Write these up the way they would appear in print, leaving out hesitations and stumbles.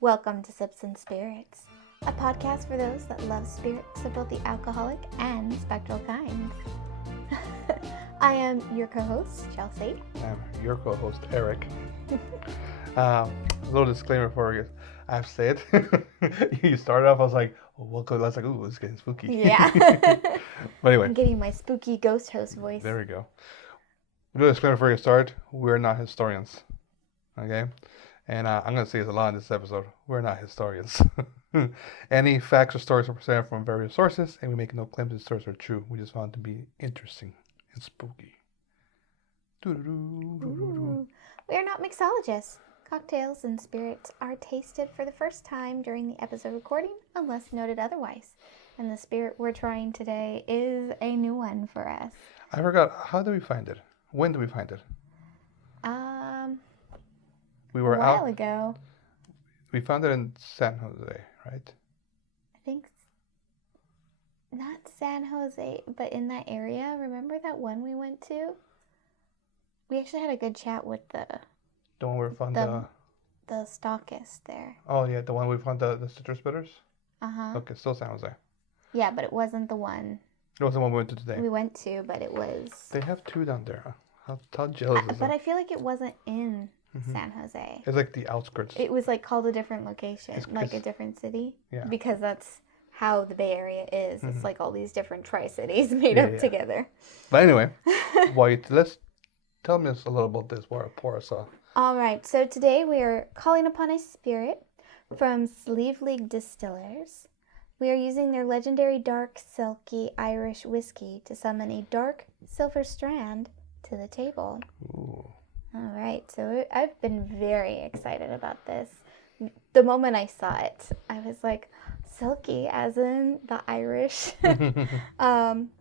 Welcome to Sips and Spirits, a podcast for those that love spirits of both the alcoholic and spectral kinds. I am your co-host, Chelsea. I'm your co-host, Eric. A little disclaimer for I have to say it. You started off, I was like, welcome. I was like, ooh, it's getting spooky. Yeah. But anyway. I'm getting my spooky ghost host voice. There we go. A little disclaimer before you start. We're not historians. Okay? And I'm going to say this a lot in this episode. We're not historians. Any facts or stories are presented from various sources, and we make no claims that stories are true. We just found it to be interesting and spooky. Ooh. We are not mixologists. Cocktails and spirits are tasted for the first time during the episode recording, unless noted otherwise. And the spirit we're trying today is a new one for us. I forgot. How did we find it? When did we find it? We were a while ago. We found it in San Jose, right? I think not San Jose, but in that area. Remember that one we went to? We actually had a good chat with the one where we found the stockist there. Oh yeah, the one we found the citrus bitters? Uh-huh. Okay, still San Jose. Yeah, but it wasn't the one. It wasn't the one we went to today. We went to, but it was... They have two down there. How jealous is that? But I feel like it wasn't in San Jose. It's like the outskirts. It was like called a different location, like a different city. Yeah. Because that's how the Bay Area is. It's like all these different tri-cities made up together. But anyway, let's tell me a little about this while I pour us off. All right, so today we are calling upon a spirit from Sliabh Liag Distillers. We are using their Legendary Dark Silkie Irish whiskey to summon a dark silver strand to the table. Ooh. All right, so I've been very excited about this. The moment I saw it, I was like, Silkie, as in the Irish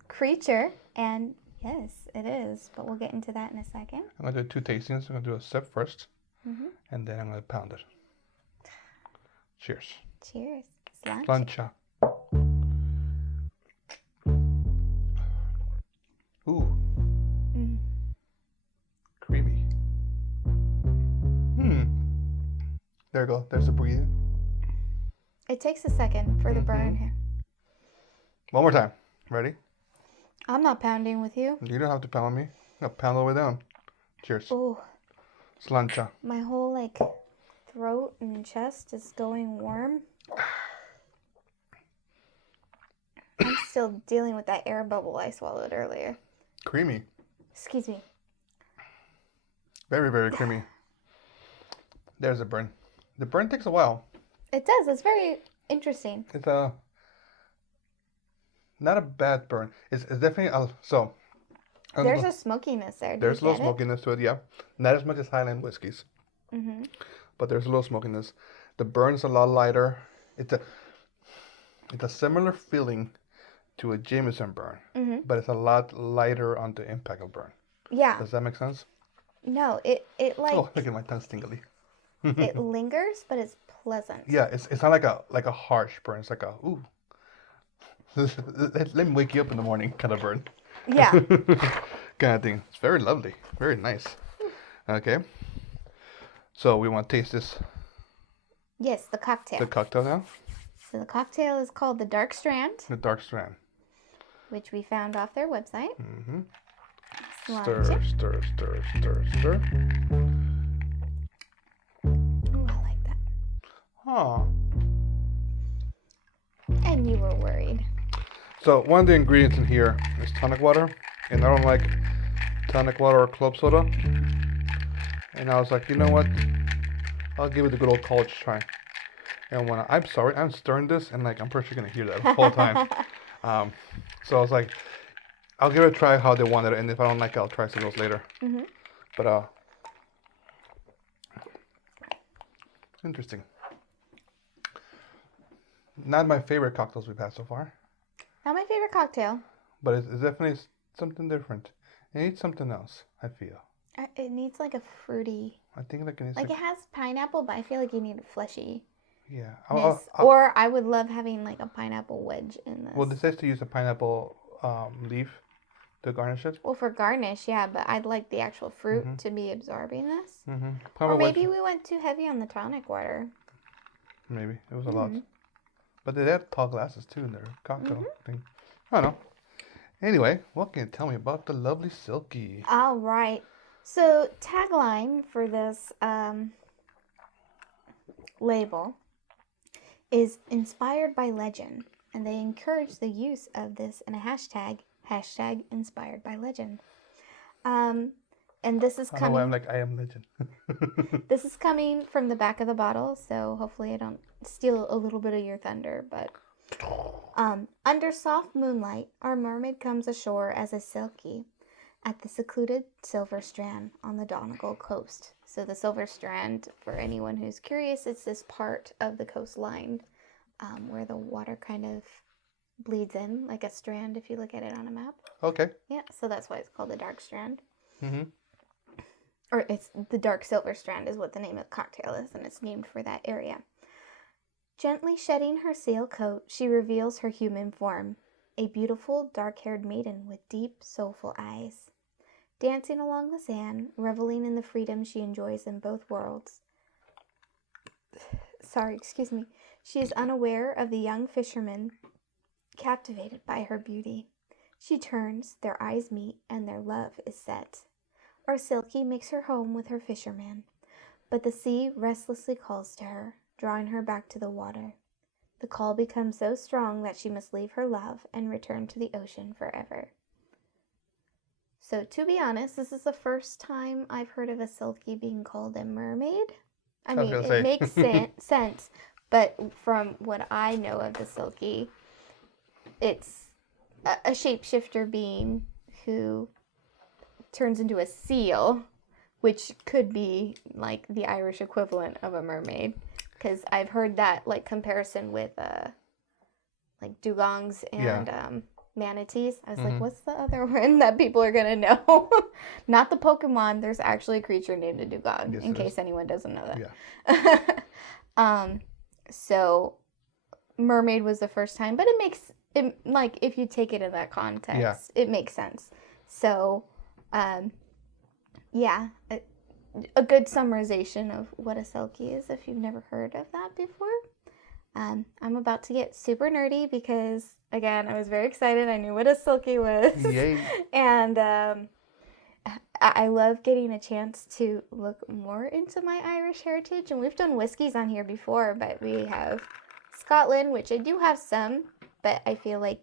creature. And yes, it is, but we'll get into that in a second. I'm going to do two tastings. I'm going to do a sip first, and then I'm going to pound it. Cheers. Cheers. Slancha. Ooh. Creamy. There you go. There's the breathing. It takes a second for the burn here. One more time. Ready? I'm not pounding with you. You don't have to pound me. I'll pound all the way down. Cheers. Oh. Slancha. My whole throat and chest is going warm. I'm still dealing with that air bubble I swallowed earlier. Creamy. Excuse me. Very, very creamy. There's a burn. The burn takes a while. It does. It's very interesting. It's not a bad burn. It's definitely there's a smokiness there. There's a little smokiness to it, yeah. Not as much as Highland whiskeys. But there's a little smokiness. The burn's a lot lighter. It's a similar feeling to a Jameson burn, but it's a lot lighter on the impact of burn. Yeah. Does that make sense? No, it Oh, look at my tongue's tingly. It lingers, but it's pleasant. Yeah, it's not like a harsh burn. It's like a ooh. Let me wake you up in the morning kind of burn. Yeah. Kind of thing. It's very lovely. Very nice. Okay. So we want to taste this. Yes, the cocktail. The cocktail now. So the cocktail is called the Dark Strand. The Dark Strand. Which we found off their website. Stir, stir, stir, stir, stir. Ooh, I like that. Huh. And you were worried. So one of the ingredients in here is tonic water, and I don't like tonic water or club soda. And I was like, you know what? I'll give it a good old college try. And I'm sorry, I'm stirring this, and I'm pretty sure you're gonna hear that the whole time. So I was like, I'll give it a try how they want it, and if I don't like it, I'll try some of those later. But interesting. Not my favorite cocktails we've had so far. Not my favorite cocktail. But it's definitely something different. It needs something else, I feel. It needs a fruity... I think it needs... it has pineapple, but I feel like you need a fleshy. Yeah. Or I would love having a pineapple wedge in this. Well, this says to use a pineapple leaf to garnish it. Well, for garnish, yeah, but I'd like the actual fruit to be absorbing this. Mm-hmm. Or maybe we went too heavy on the tonic water. maybe. It was a lot. But they had tall glasses too in their cocktail thing. I don't know. Anyway, what can you tell me about the lovely Silkie? All right. So, tagline for this label is inspired by legend, and they encourage the use of this in a hashtag inspired by legend. And this is I don't know why I'm coming. like, I am legend. This is coming from the back of the bottle, so hopefully I don't steal a little bit of your thunder. But under soft moonlight, our mermaid comes ashore as a Silkie at the secluded Silver Strand on the Donegal coast. So the Silver Strand, for anyone who's curious, it's this part of the coastline where the water kind of bleeds in like a strand if you look at it on a map. Okay. Yeah, so that's why it's called the Dark Strand. Mm-hmm. Or it's the Dark Silver Strand is what the name of the cocktail is, and it's named for that area. Gently shedding her sail coat, she reveals her human form, a beautiful, dark-haired maiden with deep, soulful eyes. Dancing along the sand, reveling in the freedom she enjoys in both worlds. She is unaware of the young fisherman, captivated by her beauty. She turns, their eyes meet, and their love is set. Our Silkie makes her home with her fisherman, but the sea restlessly calls to her, drawing her back to the water. The call becomes so strong that she must leave her love and return to the ocean forever. So, to be honest, this is the first time I've heard of a Silkie being called a mermaid. I mean, it makes sense, but from what I know of the Silkie, it's a shapeshifter being who turns into a seal, which could be like the Irish equivalent of a mermaid, because I've heard that like comparison with like dugongs and manatees. I was like, what's the other one that people are gonna know? Not the Pokemon. There's actually a creature named a dugong, in case anyone doesn't know that. Yeah. So mermaid was the first time, but it makes it, like, if you take it in that context, it makes sense. So yeah, a good summarization of what a Silkie is if you've never heard of that before. I'm about to get super nerdy because, again, I was very excited. I knew what a Silkie was. Yay. And I love getting a chance to look more into my Irish heritage. And we've done whiskeys on here before, but we have Scotland, which I do have some, but I feel like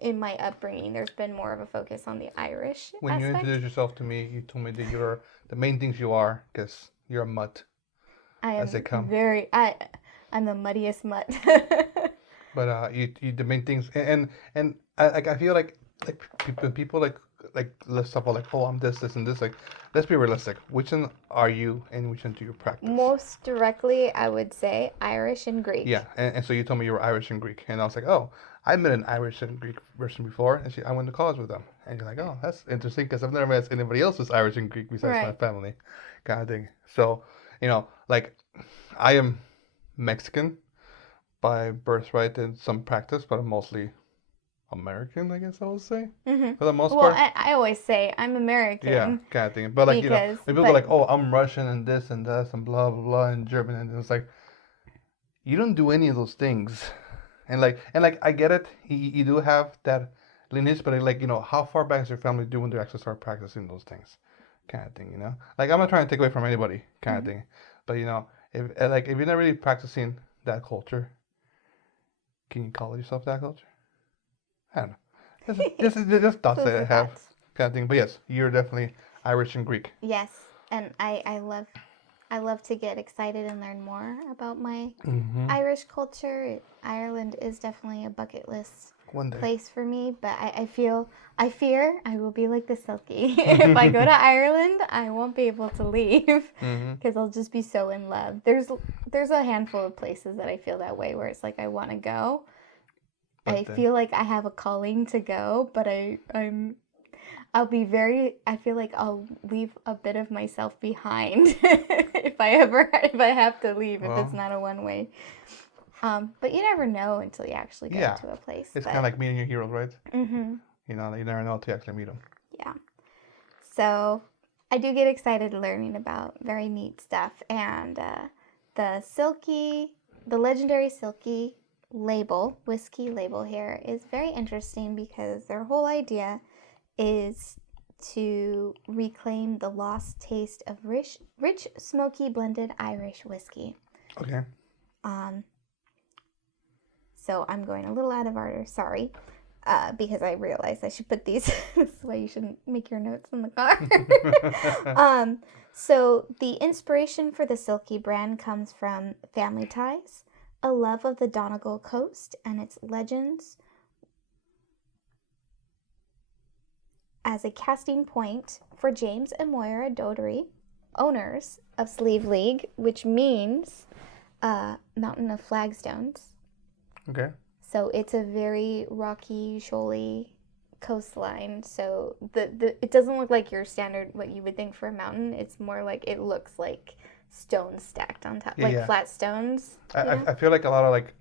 in my upbringing, there's been more of a focus on the Irish When aspect. you introduced yourself to me, you told me that you're the main things you are, because you're a mutt. As they come. I'm the muddiest mutt. But you the main things, and I feel like people like list up all like, oh, I'm this and this. Like, let's be realistic. Which one are you, and which one do you practice? Most directly, I would say Irish and Greek. Yeah, and so you told me you were Irish and Greek, and I was like, oh, I met an Irish and Greek person before, and I went to college with them. And you're like, oh, that's interesting, because I've never met anybody else who's Irish and Greek besides my family, kind of thing. So, like, I am Mexican by birthright and some practice, but I'm mostly American, I guess I would say, for the most part. Well, I always say I'm American. Yeah, kind of thing. But like, when people go like, oh, I'm Russian and this and that and blah blah blah and German, and it's like, you don't do any of those things. And like I get it, you do have that lineage, but like, how far back is your family do when they actually start practicing those things, kind of thing, Like, I'm not trying to take away from anybody, kind of thing, but if you're not really practicing that culture, can you call yourself that culture? I don't know. Just thoughts that I have, kind of thing. But yes, you're definitely Irish and Greek. Yes, and I love to get excited and learn more about my Irish culture. Ireland is definitely a bucket list place for me, but I fear I will be like the Silkie. If I go to Ireland, I won't be able to leave because I'll just be so in love. There's a handful of places that I feel that way, where it's like I want to go. I feel like I have a calling to go, but I feel like I'll leave a bit of myself behind if I have to leave, if it's not a one-way. But you never know until you actually go to a place. It's kind of like meeting your heroes, right? Mm-hmm. You never know until you actually meet them. Yeah. So I do get excited learning about very neat stuff. And the Silkie the Legendary Silkie whiskey label here is very interesting because their whole idea is to reclaim the lost taste of rich, smoky blended Irish whiskey. Okay. So I'm going a little out of order, sorry, because I realized I should put these. This is why you shouldn't make your notes in the car. So the inspiration for the Silkie brand comes from family ties, a love of the Donegal coast and its legends as a casting point for James and Moira Doherty, owners of Sliabh Liag, which means mountain of flagstones. Okay. So it's a very rocky, shoaly coastline. So it doesn't look like your standard, what you would think for a mountain. It's more like it looks like stones stacked on top, flat stones. I feel like a lot of like,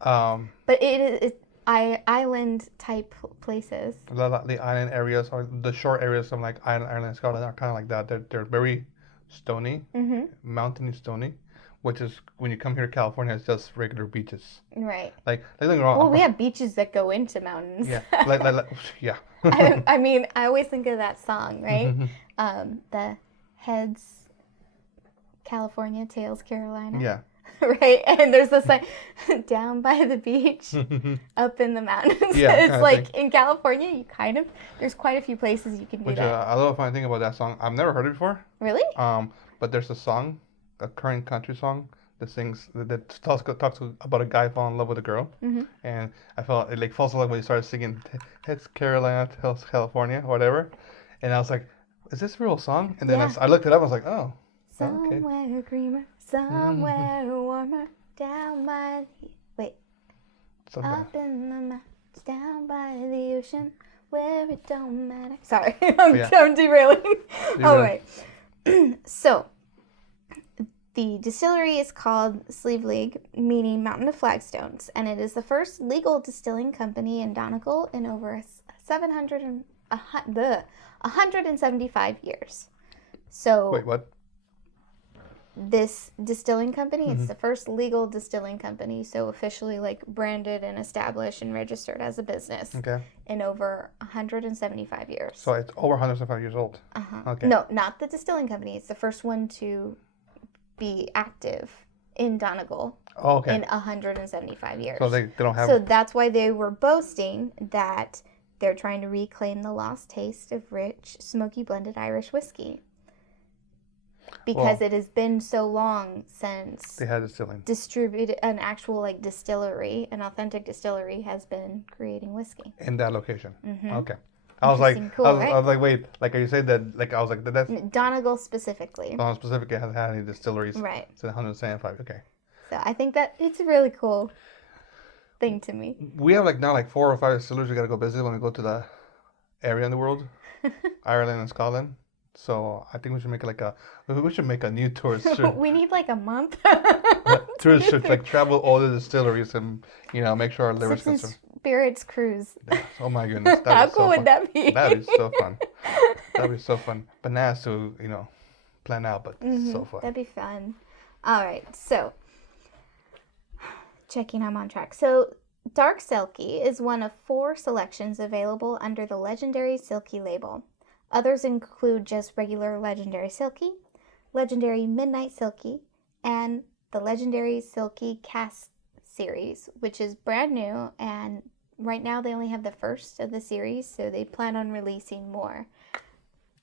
but it's island type places. a lot of the island areas or the shore areas of like Ireland, Scotland are kind of like that. They're very stony, mountainy, stony. Which is when you come here to California, it's just regular beaches. Right. Like don't get me wrong. Well, we have beaches that go into mountains. Yeah. Yeah. I mean, I always think of that song, right? The Heads, California, Tails, Carolina. Yeah. Right, and there's this like down by the beach, up in the mountains. Yeah, it's like in California, there's quite a few places you can do that. I love funny thing about that song. I've never heard it before. Really? But there's a current country song that talks about a guy falling in love with a girl, and I felt it like falls in love when he started singing "It's Carolina, Tails, California," or whatever, and I was like, "Is this a real song?" And then I looked it up. I was like, "Oh." Somewhere greener, somewhere warmer, down by up in the mountains, down by the ocean, where it don't matter. Sorry, I'm derailing. All right. So, the distillery is called Sliabh Liag, meaning Mountain of Flagstones, and it is the first legal distilling company in Donegal in over 175 years. So. Wait, what? This distilling company, it's the first legal distilling company, so officially like branded and established and registered as a business in over 175 years. So it's over 175 years old. Okay. No, not the distilling company. It's the first one to be active in Donegal in 175 years. So they don't have... So that's why they were boasting that they're trying to reclaim the lost taste of rich, smoky blended Irish whiskey. Because it has been so long since they had distilling. An actual like distillery, an authentic distillery has been creating whiskey. In that location. Okay. I was like, cool, I was like, wait, like you said that, like I was like, that's Donegal specifically. Donegal specifically hasn't had any distilleries. Right. Since 175. Okay. So I think that it's a really cool thing to me. We have like now like 4 or 5 distilleries we gotta go visit when we go to the area in the world, Ireland and Scotland. So I think we should make a new tourist trip. We need like a month. Tourist trip, like travel all the distilleries and make sure our liver's concerned. Spirits cruise. Oh my goodness, how cool would that be? That'd be so fun. That'd be so fun. Bananas to plan out, but so fun. That'd be fun. All right, so checking I'm on track. So Dark Silkie is one of 4 selections available under the Legendary Silkie label. Others include just regular Legendary Silkie, Legendary Midnight Silkie, and the Legendary Silkie Cask series, which is brand new, and right now they only have the first of the series, so they plan on releasing more.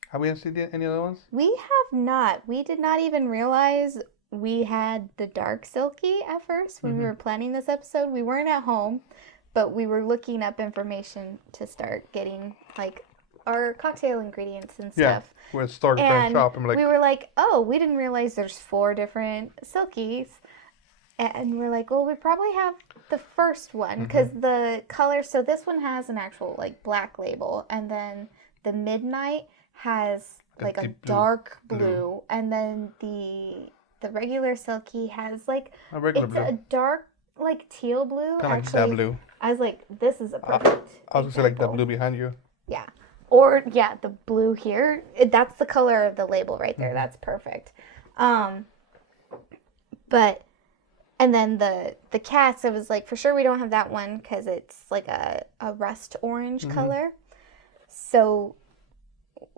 Have we seen any other ones? We have not. We did not even realize we had the Dark Silkie at first when we were planning this episode. We weren't at home, but we were looking up information to start getting like our cocktail ingredients and stuff. Yeah, we're starting to shop and we were like, oh, we didn't realize there's 4 different Silkies. And we're like, well, we probably have the first one because the color, so this one has an actual like black label, and then the Midnight has like a dark blue, and then the regular Silkie has like a dark like teal blue. Kind of like that blue. I was like, this is a perfect I was gonna say like the blue behind you. Yeah. Or, the blue here. That's the color of the label right there. That's perfect. But And then the cats, I was like, for sure we don't have that one because it's like a rust orange color. So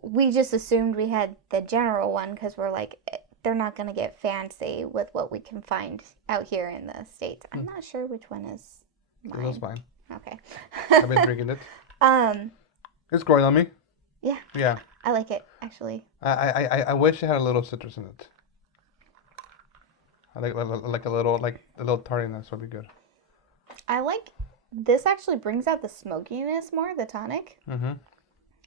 we just assumed we had the general one because we're like, they're not going to get fancy with what we can find out here in the States. I'm not sure which one is mine. That's fine. Okay. I've been drinking it. It's growing on me. Yeah. Yeah. I like it, actually. I wish it had a little citrus in it. I like a little tardiness would be good. I like this. Actually brings out the smokiness more. The tonic.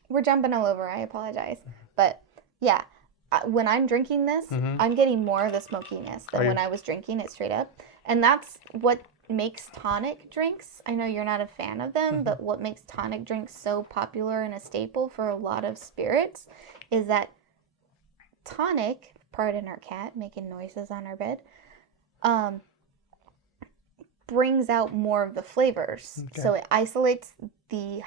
We're jumping all over. I apologize, but yeah, when I'm drinking this, I'm getting more of the smokiness than when I was drinking it straight up, and that's what makes tonic drinks. I know you're not a fan of them, but what makes tonic drinks so popular and a staple for a lot of spirits is that tonic. Pardon our cat making noises on our bed. Brings out more of the flavors. Okay. So it isolates the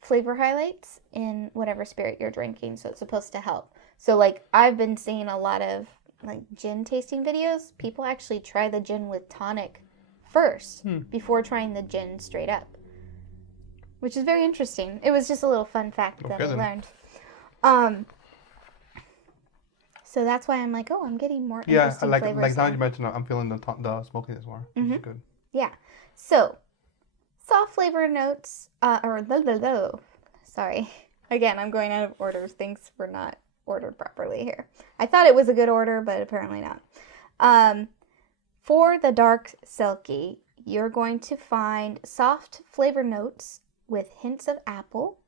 flavor highlights in whatever spirit you're drinking. So it's supposed to help. So like I've been seeing a lot of like gin tasting videos. People actually try the gin with tonic first before trying the gin straight up, which is very interesting. It was just a little fun fact that I learned. So that's why I'm like, oh, I'm getting more interesting flavors. Like now you mentioned, I'm feeling the smokiness more, which is good. Yeah. So, soft flavor notes, sorry. Again, I'm going out of order. Things were not ordered properly here. I thought it was a good order, but apparently not. For the Dark Silkie, you're going to find soft flavor notes with hints of apple,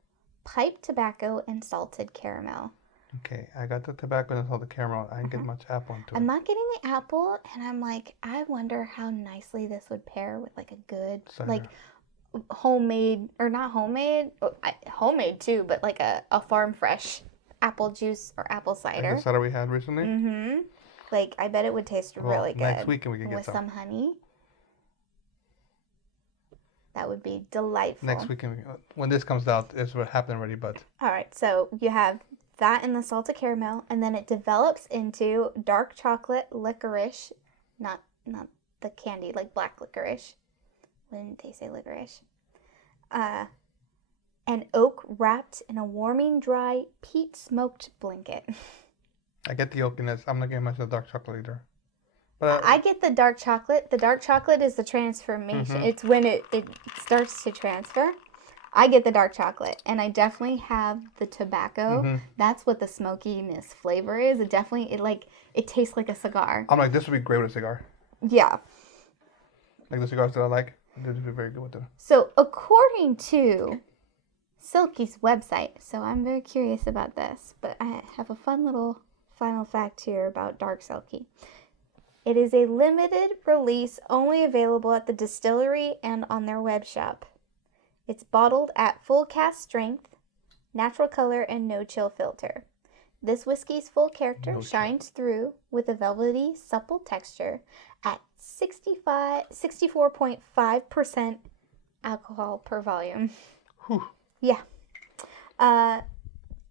pipe tobacco, and salted caramel. Okay, I got the tobacco and salted caramel. I didn't get much apple into it. I'm not getting the apple, and I'm like, I wonder how nicely this would pair with like a good, like homemade, or not homemade, homemade too, but like a farm fresh apple juice or apple cider. Like the cider we had recently? Like, I bet it would taste really good. Next weekend we can get with some honey. That would be delightful. Next weekend, when this comes out, it's what happened already, but. All right, so you have that and the salted caramel, and then it develops into dark chocolate licorice, not the candy, like black licorice, when they say licorice, and oak wrapped in a warming, dry, peat smoked blanket. I get the oakiness. I'm not getting much of the dark chocolate either. But I get the dark chocolate. The dark chocolate is the transformation. It's when it starts to transfer. I get the dark chocolate, and I definitely have the tobacco. That's what the smokiness flavor is. It tastes like a cigar. I'm like, this would be great with a cigar. Yeah. Like the cigars that I like, this would be very good with it. So according to Silkie's website, so I'm very curious about this, but I have a fun little final fact here about Dark Silkie. It is a limited release only available at the distillery and on their web shop. It's bottled at full cask strength, natural color, and no chill filter. This whiskey's full character shines through with a velvety, supple texture at 64.5% alcohol per volume. Whew. Yeah.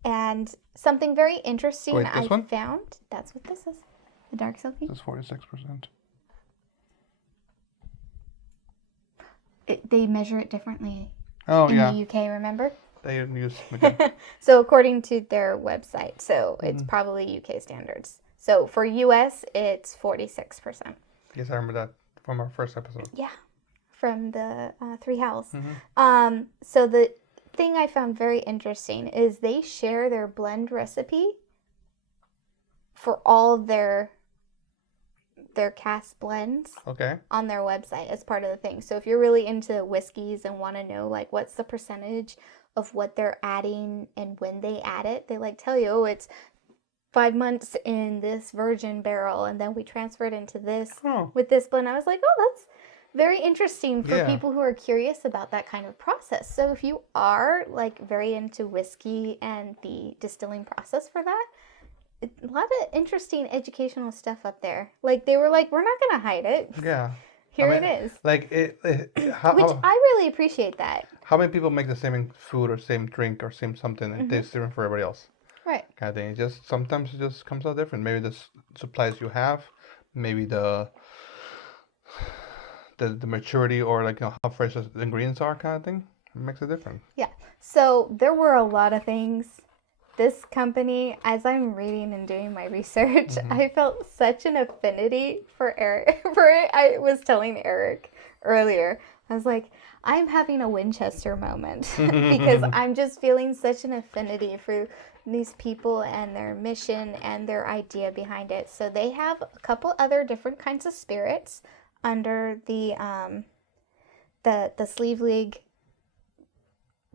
And something very interesting found. That's what this is. The Dark Silkie. That's 46%. They measure it differently in the UK, remember? They use okay. So according to their website, so it's probably UK standards. So for US, it's 46%. Yes, I remember that from our first episode. Yeah, from the Three Howls. So the thing I found very interesting is they share their blend recipe for all their cask blends on their website as part of the thing. So if you're really into whiskeys and want to know like what's the percentage of what they're adding and when they add it, they like tell you, oh, it's 5 months in this virgin barrel and then we transfer it into this with this blend. I was like, oh, that's very interesting for people who are curious about that kind of process. So if you are like very into whiskey and the distilling process for that, a lot of interesting educational stuff up there. Like they were like, we're not gonna hide it. Yeah. Here it is. Like which I really appreciate that. How many people make the same food or same drink or same something and it tastes different for everybody else? Right. Kind of thing. Sometimes it just comes out different. Maybe the supplies you have, maybe the the maturity or like how fresh the ingredients are, kind of thing. It makes a difference. Yeah. So there were a lot of things. This company, as I'm reading and doing my research, I felt such an affinity for Eric. For it, I was telling Eric earlier. I was like, I'm having a Winchester moment because I'm just feeling such an affinity for these people and their mission and their idea behind it. So they have a couple other different kinds of spirits under the Sliabh Liag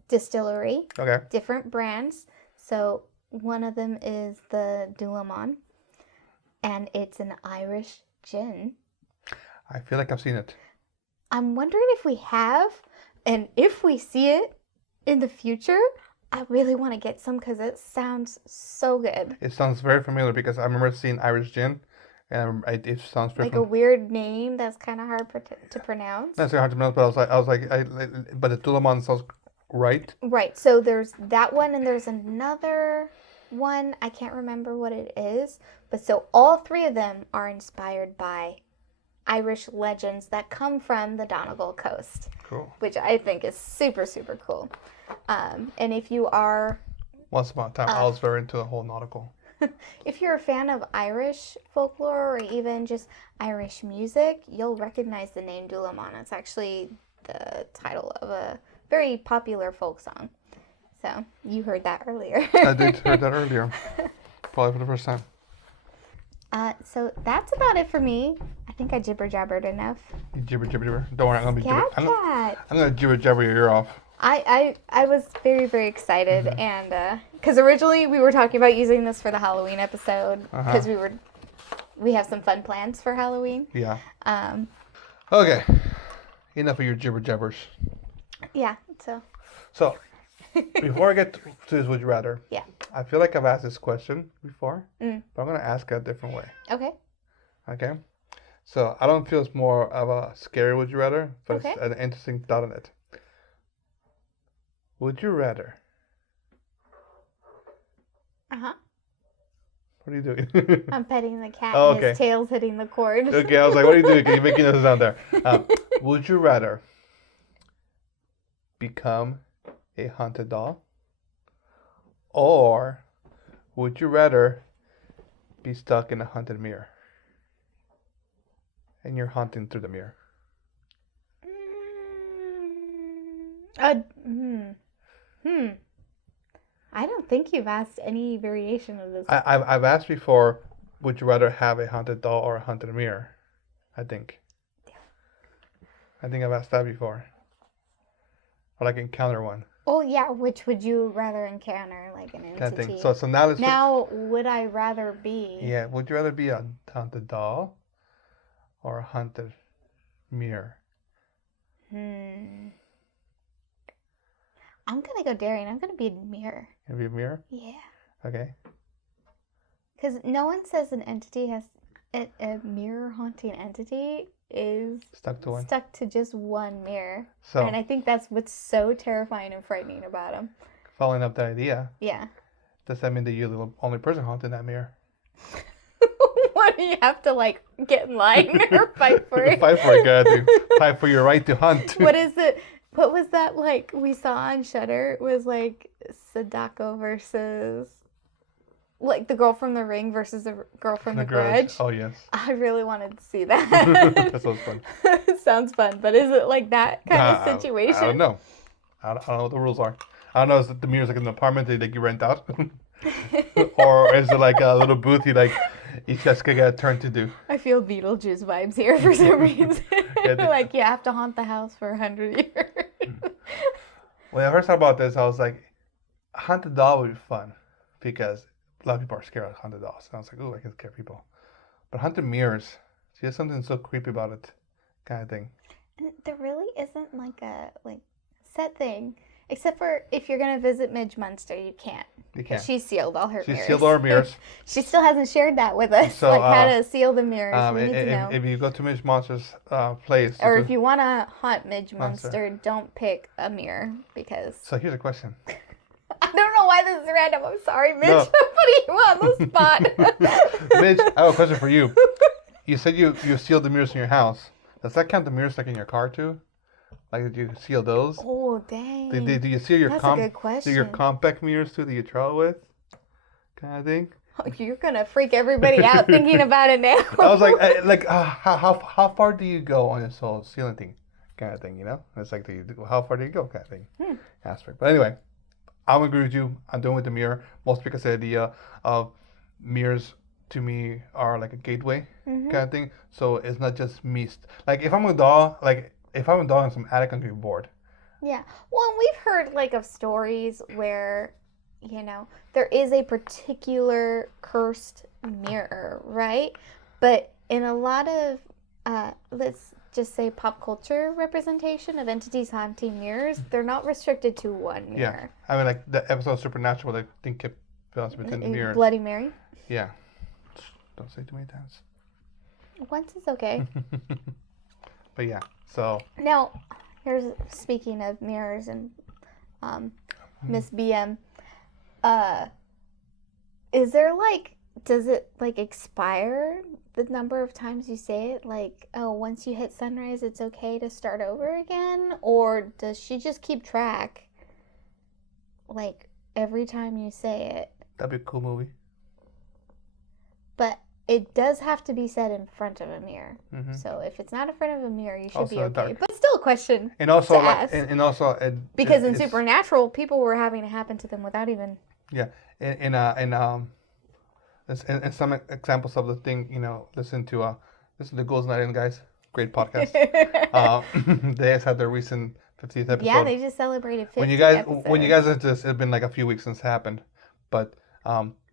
Distillery. Okay. Different brands. So one of them is the Dulamon, and it's an Irish gin. I feel like I've seen it. I'm wondering if we have, and if we see it in the future, I really want to get some because it sounds so good. It sounds very familiar because I remember seeing Irish gin, and it sounds very like a weird name that's kind of hard to pronounce. That's hard to pronounce, but I was like, but the Tulamon sounds right. Right. So there's that one, and there's another one. I can't remember what it is, but so all three of them are inspired by Irish legends that come from the Donegal coast. Cool. Which I think is super, super cool. And if you are... Once upon a time, I was very into the whole nautical. If you're a fan of Irish folklore or even just Irish music, you'll recognize the name Dulamon. It's actually the title of a very popular folk song. So you heard that earlier. I did hear that earlier. Probably for the first time. So that's about it for me. I think I jibber-jabbered enough. You jibber. Don't worry, I'm going to be I'm going to jibber your ear off. I was very, very excited, and because originally we were talking about using this for the Halloween episode, because we have some fun plans for Halloween. Yeah. Okay. Enough of your jibber-jabbers. Yeah, So, before I get to this Would You Rather, yeah, I feel like I've asked this question before, but I'm going to ask it a different way. Okay? So, I don't feel it's more of a scary Would You Rather, but it's an interesting thought on it. Would you rather? What are you doing? I'm petting the cat, Oh, and his tail's hitting the cord. Okay, I was like, what are you doing? Are you making this down there? Would you rather become a haunted doll? Or would you rather be stuck in a haunted mirror? And you're haunting through the mirror. I don't think you've asked any variation of this. I've asked before, would you rather have a haunted doll or a haunted mirror? I think I've asked that before. Or like encounter one. Oh yeah, which would you rather encounter, like an entity? So now let's... would I rather be... Yeah, would you rather be a haunted doll or a haunted mirror? I'm going to go daring. I'm going to be a mirror. Gonna be a mirror? Yeah. Okay. Because no one says an entity has... A mirror haunting entity is... Stuck to just one mirror. So, and I think that's what's so terrifying and frightening about them. Following up the idea. Yeah. Does that mean that you're the only person haunting that mirror? What, do you have to, like, get in line or fight for it? Fight for it, gotta fight for your right to hunt. What is it? What was that, like, we saw on Shudder? It was, like, Sadako versus, like, the girl from The Ring versus the girl from The Grudge. Oh, yes. I really wanted to see that. That sounds fun. Sounds fun, but is it, like, that kind of situation? I don't know. I don't know what the rules are. I don't know if the mirror's like an apartment that you rent out. Or is it like a little booth each guy got a turn to do? I feel Beetlejuice vibes here for some reason. Like, you have to haunt the house for 100 years. When I first thought about this, I was like, a haunted doll would be fun because a lot of people are scared of haunted dolls. And I was like, ooh, I can scare people. But haunted mirrors, there's something so creepy about it, kind of thing. And there really isn't like a set thing. Except for if you're going to visit Midge Munster, you can't. You can't. She's sealed all her mirrors. She's sealed all her mirrors. She still hasn't shared that with us. So, how to seal the mirrors. We need to know. If you go to Midge Munster's place. Or if you want to haunt Midge Munster, don't pick a mirror because... So here's a question. I don't know why this is random. I'm sorry, Midge. I'm putting you on the spot. Midge, I have a question for you. You said you sealed the mirrors in your house, Does that count the mirrors like in your car too? Like, did you seal those? Oh, dang. Do you seal your That's a good question. do your compact mirrors too that you travel with? Kind of thing. Oh, you're gonna freak everybody out thinking about it now. I was like, how far do you go on this whole sealing thing, kind of thing? You know, it's like, how far do you go, kind of thing, aspect. But anyway, I'm agree with you. I'm doing with the mirror, mostly because the idea of mirrors to me are like a gateway kind of thing. So it's not just me. Like if I'm a dog, in some attic, I'm gonna be bored. Yeah. Well, we've heard like of stories where, you know, there is a particular cursed mirror, right? But in a lot of, let's just say pop culture representation of entities haunting mirrors, they're not restricted to one mirror. Yeah. I mean, like the episode of Supernatural, I think kept bouncing between the mirrors. Bloody Mary? Yeah. Don't say too many times. Once is okay. But yeah, so. Now, speaking of mirrors and Miss BM, is there like, does it like expire the number of times you say it? Like, oh, once you hit sunrise, it's okay to start over again? Or does she just keep track, like, every time you say it? That'd be a cool movie. But it does have to be said in front of a mirror. So if it's not in front of a mirror, you should also be okay. dark. But still a question. And also, to ask. Because in Supernatural, people were having it happen to them without even. Yeah, in some examples of the thing, you know, listen to Ghouls Night In, guys. Great podcast. They just had their recent 50th episode. Yeah, they just celebrated 50 when you guys listen to this, it's been like a few weeks since it happened, but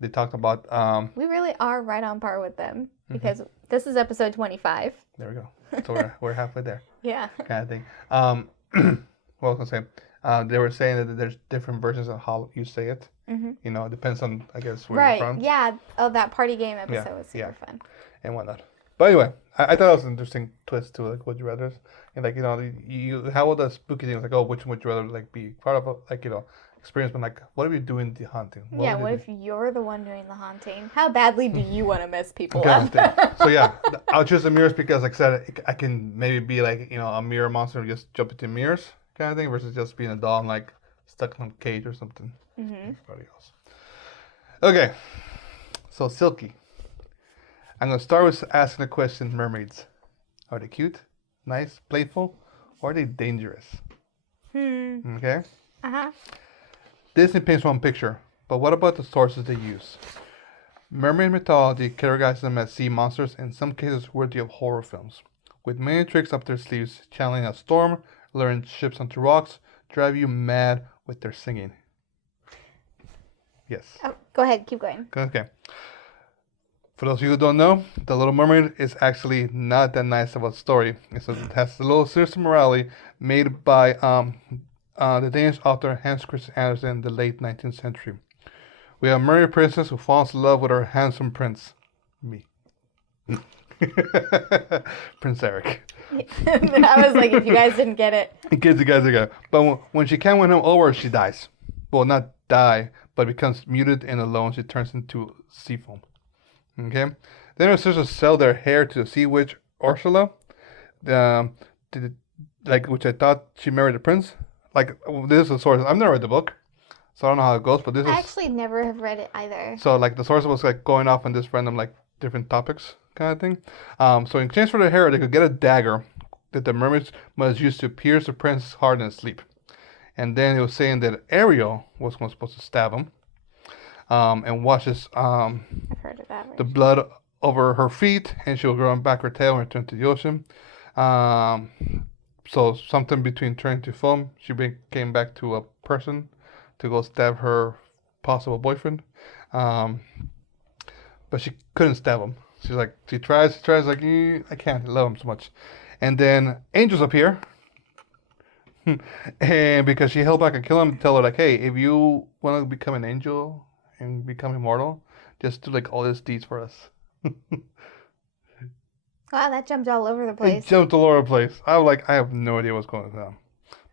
they talked about. We really are right on par with them because this is episode 25. There we go. So we're halfway there. Yeah. Kind of thing. What was I gonna say? They were saying that there's different versions of how you say it. You know, it depends on, I guess, where you're from. Right. Yeah. Oh, that party game episode was super fun. And whatnot. But anyway, I thought it was an interesting twist to like Would You Rather. And like, you know, you how the spooky thing, like, oh, which would you rather like be part of, like, you know, experience, but like, what if you're doing the haunting? What if you're the one doing the haunting? How badly do you want to mess people up? So yeah, I'll choose the mirrors because, like I said, I can maybe be like, you know, a mirror monster and just jump into mirrors kind of thing versus just being a doll and like stuck in a cage or something. Everybody else. Okay, so Silkie. I'm going to start with asking the question, mermaids. Are they cute, nice, playful, or are they dangerous? Okay? Disney paints one picture, but what about the sources they use? Mermaid mythology categorizes them as sea monsters, in some cases worthy of horror films, with many tricks up their sleeves, channeling a storm, luring ships onto rocks, drive you mad with their singing. Yes. Oh, go ahead, keep going. Okay. For those of you who don't know, The Little Mermaid is actually not that nice of a story. It has a little sinister morality made by the Danish author Hans Christian Andersen in the late 19th century. We have a mermaid princess who falls in love with her handsome prince. Me. Prince Eric. I was like, if you guys didn't get it. In case you guys didn't get it. But when she can't win him over, she dies. Well, not die, but becomes muted and alone. She turns into sea foam. Okay? Then her sisters sell their hair to the sea witch Ursula, which I thought she married the prince. Like, this is the source. I've never read the book, so I don't know how it goes, but this is... I actually never have read it either. So, like, the source was, like, going off on this random, like, different topics kind of thing. So, in exchange for their hair, they could get a dagger that the mermaids must use to pierce the prince's heart in sleep. And then it was saying that Ariel was supposed to stab him and washes I've heard of that the blood over her feet, and she'll grow back her tail and return to the ocean. So something between turning to foam, she came back to a person to go stab her possible boyfriend. But she couldn't stab him. She tries, like, I can't, I love him so much. And then angels appear. And because she held back and killed him, tell her, like, hey, if you want to become an angel and become immortal, just do, like, all these deeds for us. Wow, that jumped all over the place. It jumped all over the place. I have no idea what's going on.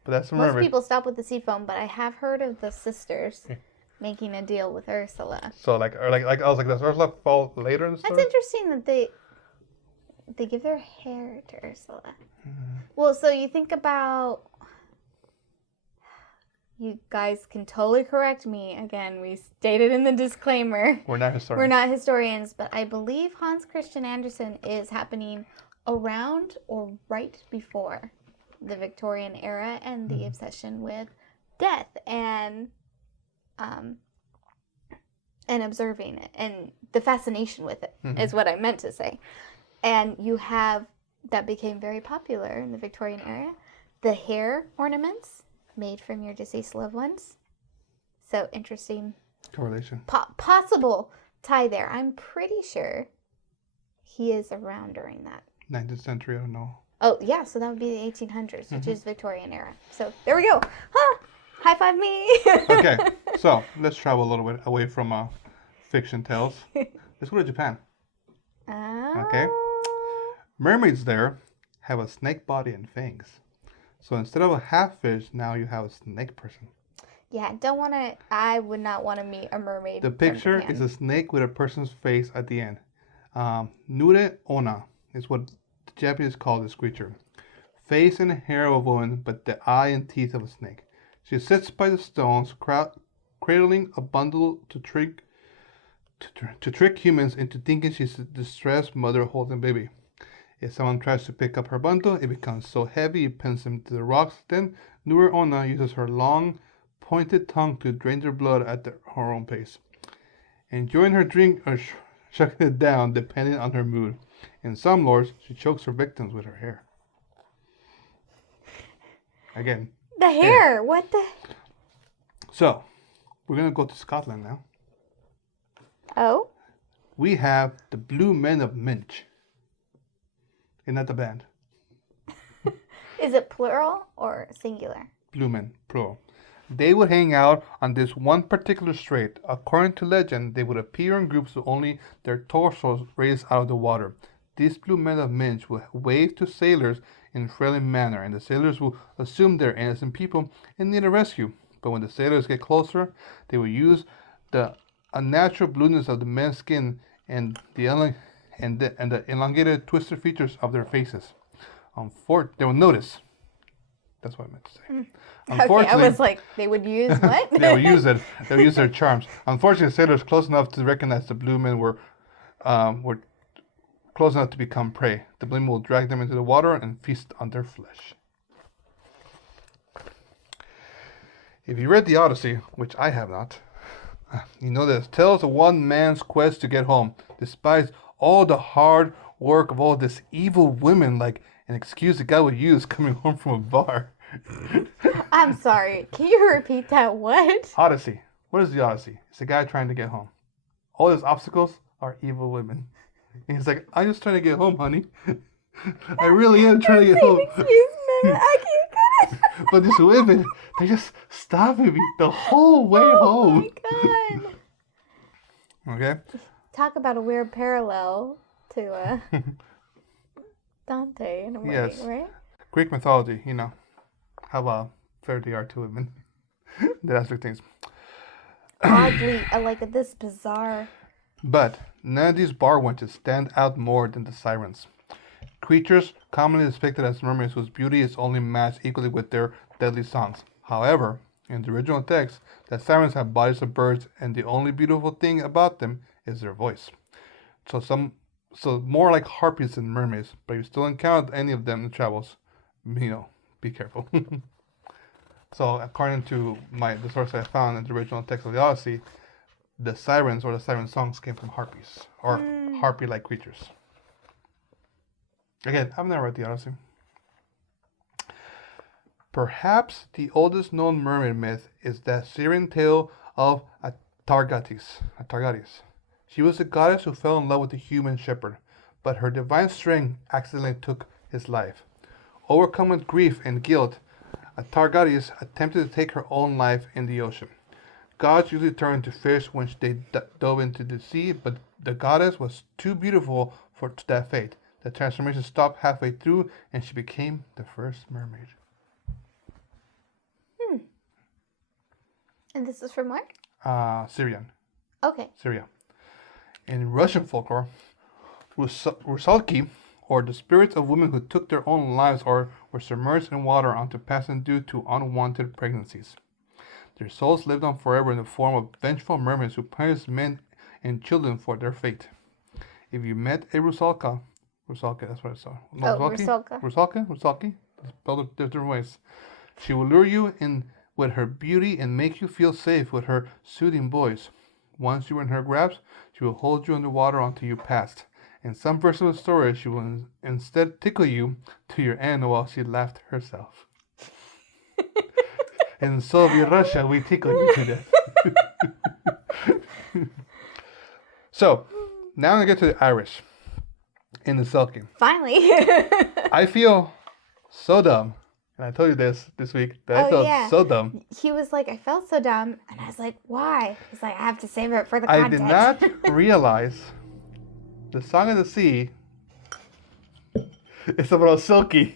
But that's the mermaid. Most people stop with the sea foam, but I have heard of the sisters making a deal with Ursula. So, I was like, does Ursula fall later in the story? That's interesting that they give their hair to Ursula. Well, so you think about... You guys can totally correct me. Again, we stated in the disclaimer. We're not historians. We're not historians, but I believe Hans Christian Andersen is happening around or right before the Victorian era and the obsession with death and observing it and the fascination with it is what I meant to say. And you have that became very popular in the Victorian era. The hair ornaments made from your deceased loved ones. So interesting correlation. Possible tie there. I'm pretty sure he is around during that. 19th century, I don't know. Oh, yeah, so that would be the 1800s, which is Victorian era. So there we go. Huh! High five me! Okay, so let's travel a little bit away from fiction tales. Let's go to Japan. Okay. Mermaids there have a snake body and fangs. So instead of a half fish, now you have a snake person. Yeah, I would not want to meet a mermaid. The picture is a snake with a person's face at the end. Nure Ona is what the Japanese call this creature. Face and hair of a woman, but the eye and teeth of a snake. She sits by the stones, cradling a bundle to trick humans into thinking she's a distressed mother holding baby. If someone tries to pick up her bundle, it becomes so heavy it pins them to the rocks. Then Nure Ona uses her long, pointed tongue to drain their blood at her own pace, enjoying her drink or shucking it down depending on her mood. In some lores, she chokes her victims with her hair. Again. The hair! What the... So, we're going to go to Scotland now. Oh? We have the Blue Men of Minch. Isn't that the band? Is it plural or singular? Blue men, plural. They would hang out on this one particular strait. According to legend, they would appear in groups with only their torsos raised out of the water. These Blue Men of Minch would wave to sailors in a friendly manner, and the sailors will assume they're innocent people and need a rescue. But when the sailors get closer, they will use the unnatural blueness of the men's skin and the elongated, twisted features of their faces. They will notice. That's what I meant to say. Okay, I was like, they would use what? They will use it. They'll use their charms. Unfortunately, sailors close enough to recognize the blue men were close enough to become prey. The blue men will drag them into the water and feast on their flesh. If you read the Odyssey, which I have not, you know that it tells of one man's quest to get home, despite all the hard work of all these evil women, like an excuse the guy would use coming home from a bar. I'm sorry. Can you repeat that? What? Odyssey. What is the Odyssey? It's a guy trying to get home. All his obstacles are evil women. And he's like, I'm just trying to get home, honey. I really am trying to get home. Excuse me, I can't get it. But these women, they're just stopping me the whole way home. Oh my god. Okay? Talk about a weird parallel to Dante in a way, Yes. right? Greek mythology, how fair they are to women. That aspect things. Oddly, like this bizarre. But none of these bar wenches stand out more than the Sirens. Creatures commonly depicted as mermaids whose beauty is only matched equally with their deadly songs. However, in the original text, the Sirens have bodies of birds, and the only beautiful thing about them is their voice. So more like harpies than mermaids, but if you still encounter any of them in the travels, be careful. So according to the source I found in the original text of the Odyssey, the Sirens or the Siren songs came from harpies, or harpy-like creatures. Again, I've never read the Odyssey. Perhaps the oldest known mermaid myth is the Syrian Tale of Atargatis. She was a goddess who fell in love with a human shepherd, but her divine strength accidentally took his life. Overcome with grief and guilt, Atargatis attempted to take her own life in the ocean. Gods usually turned to fish when they dove into the sea, but the goddess was too beautiful for that fate. The transformation stopped halfway through, and she became the first mermaid. And this is from where? Syrian. Okay. Syria. In Russian folklore, Rusalki or the spirits of women who took their own lives or were submerged in water onto passing due to unwanted pregnancies. Their souls lived on forever in the form of vengeful mermaids who punished men and children for their fate. If you met a Rusalka, that's what I saw. No, Rusalka. Rusalki, spelled it different ways. She will lure you in with her beauty and make you feel safe with her soothing voice. Once you are in her grasp, she will hold you underwater until you passed. In some version of the story, she will instead tickle you to your end while she laughed herself. In Soviet Russia, we tickle you to death. So, now I'm going to get to the Irish in the Silkie. Finally. I feel so dumb. And I told you this week that I felt so dumb. He was like, I felt so dumb. And I was like, why? He's like, I have to save it for the content. I did not realize the Song of the Sea is about Silkie.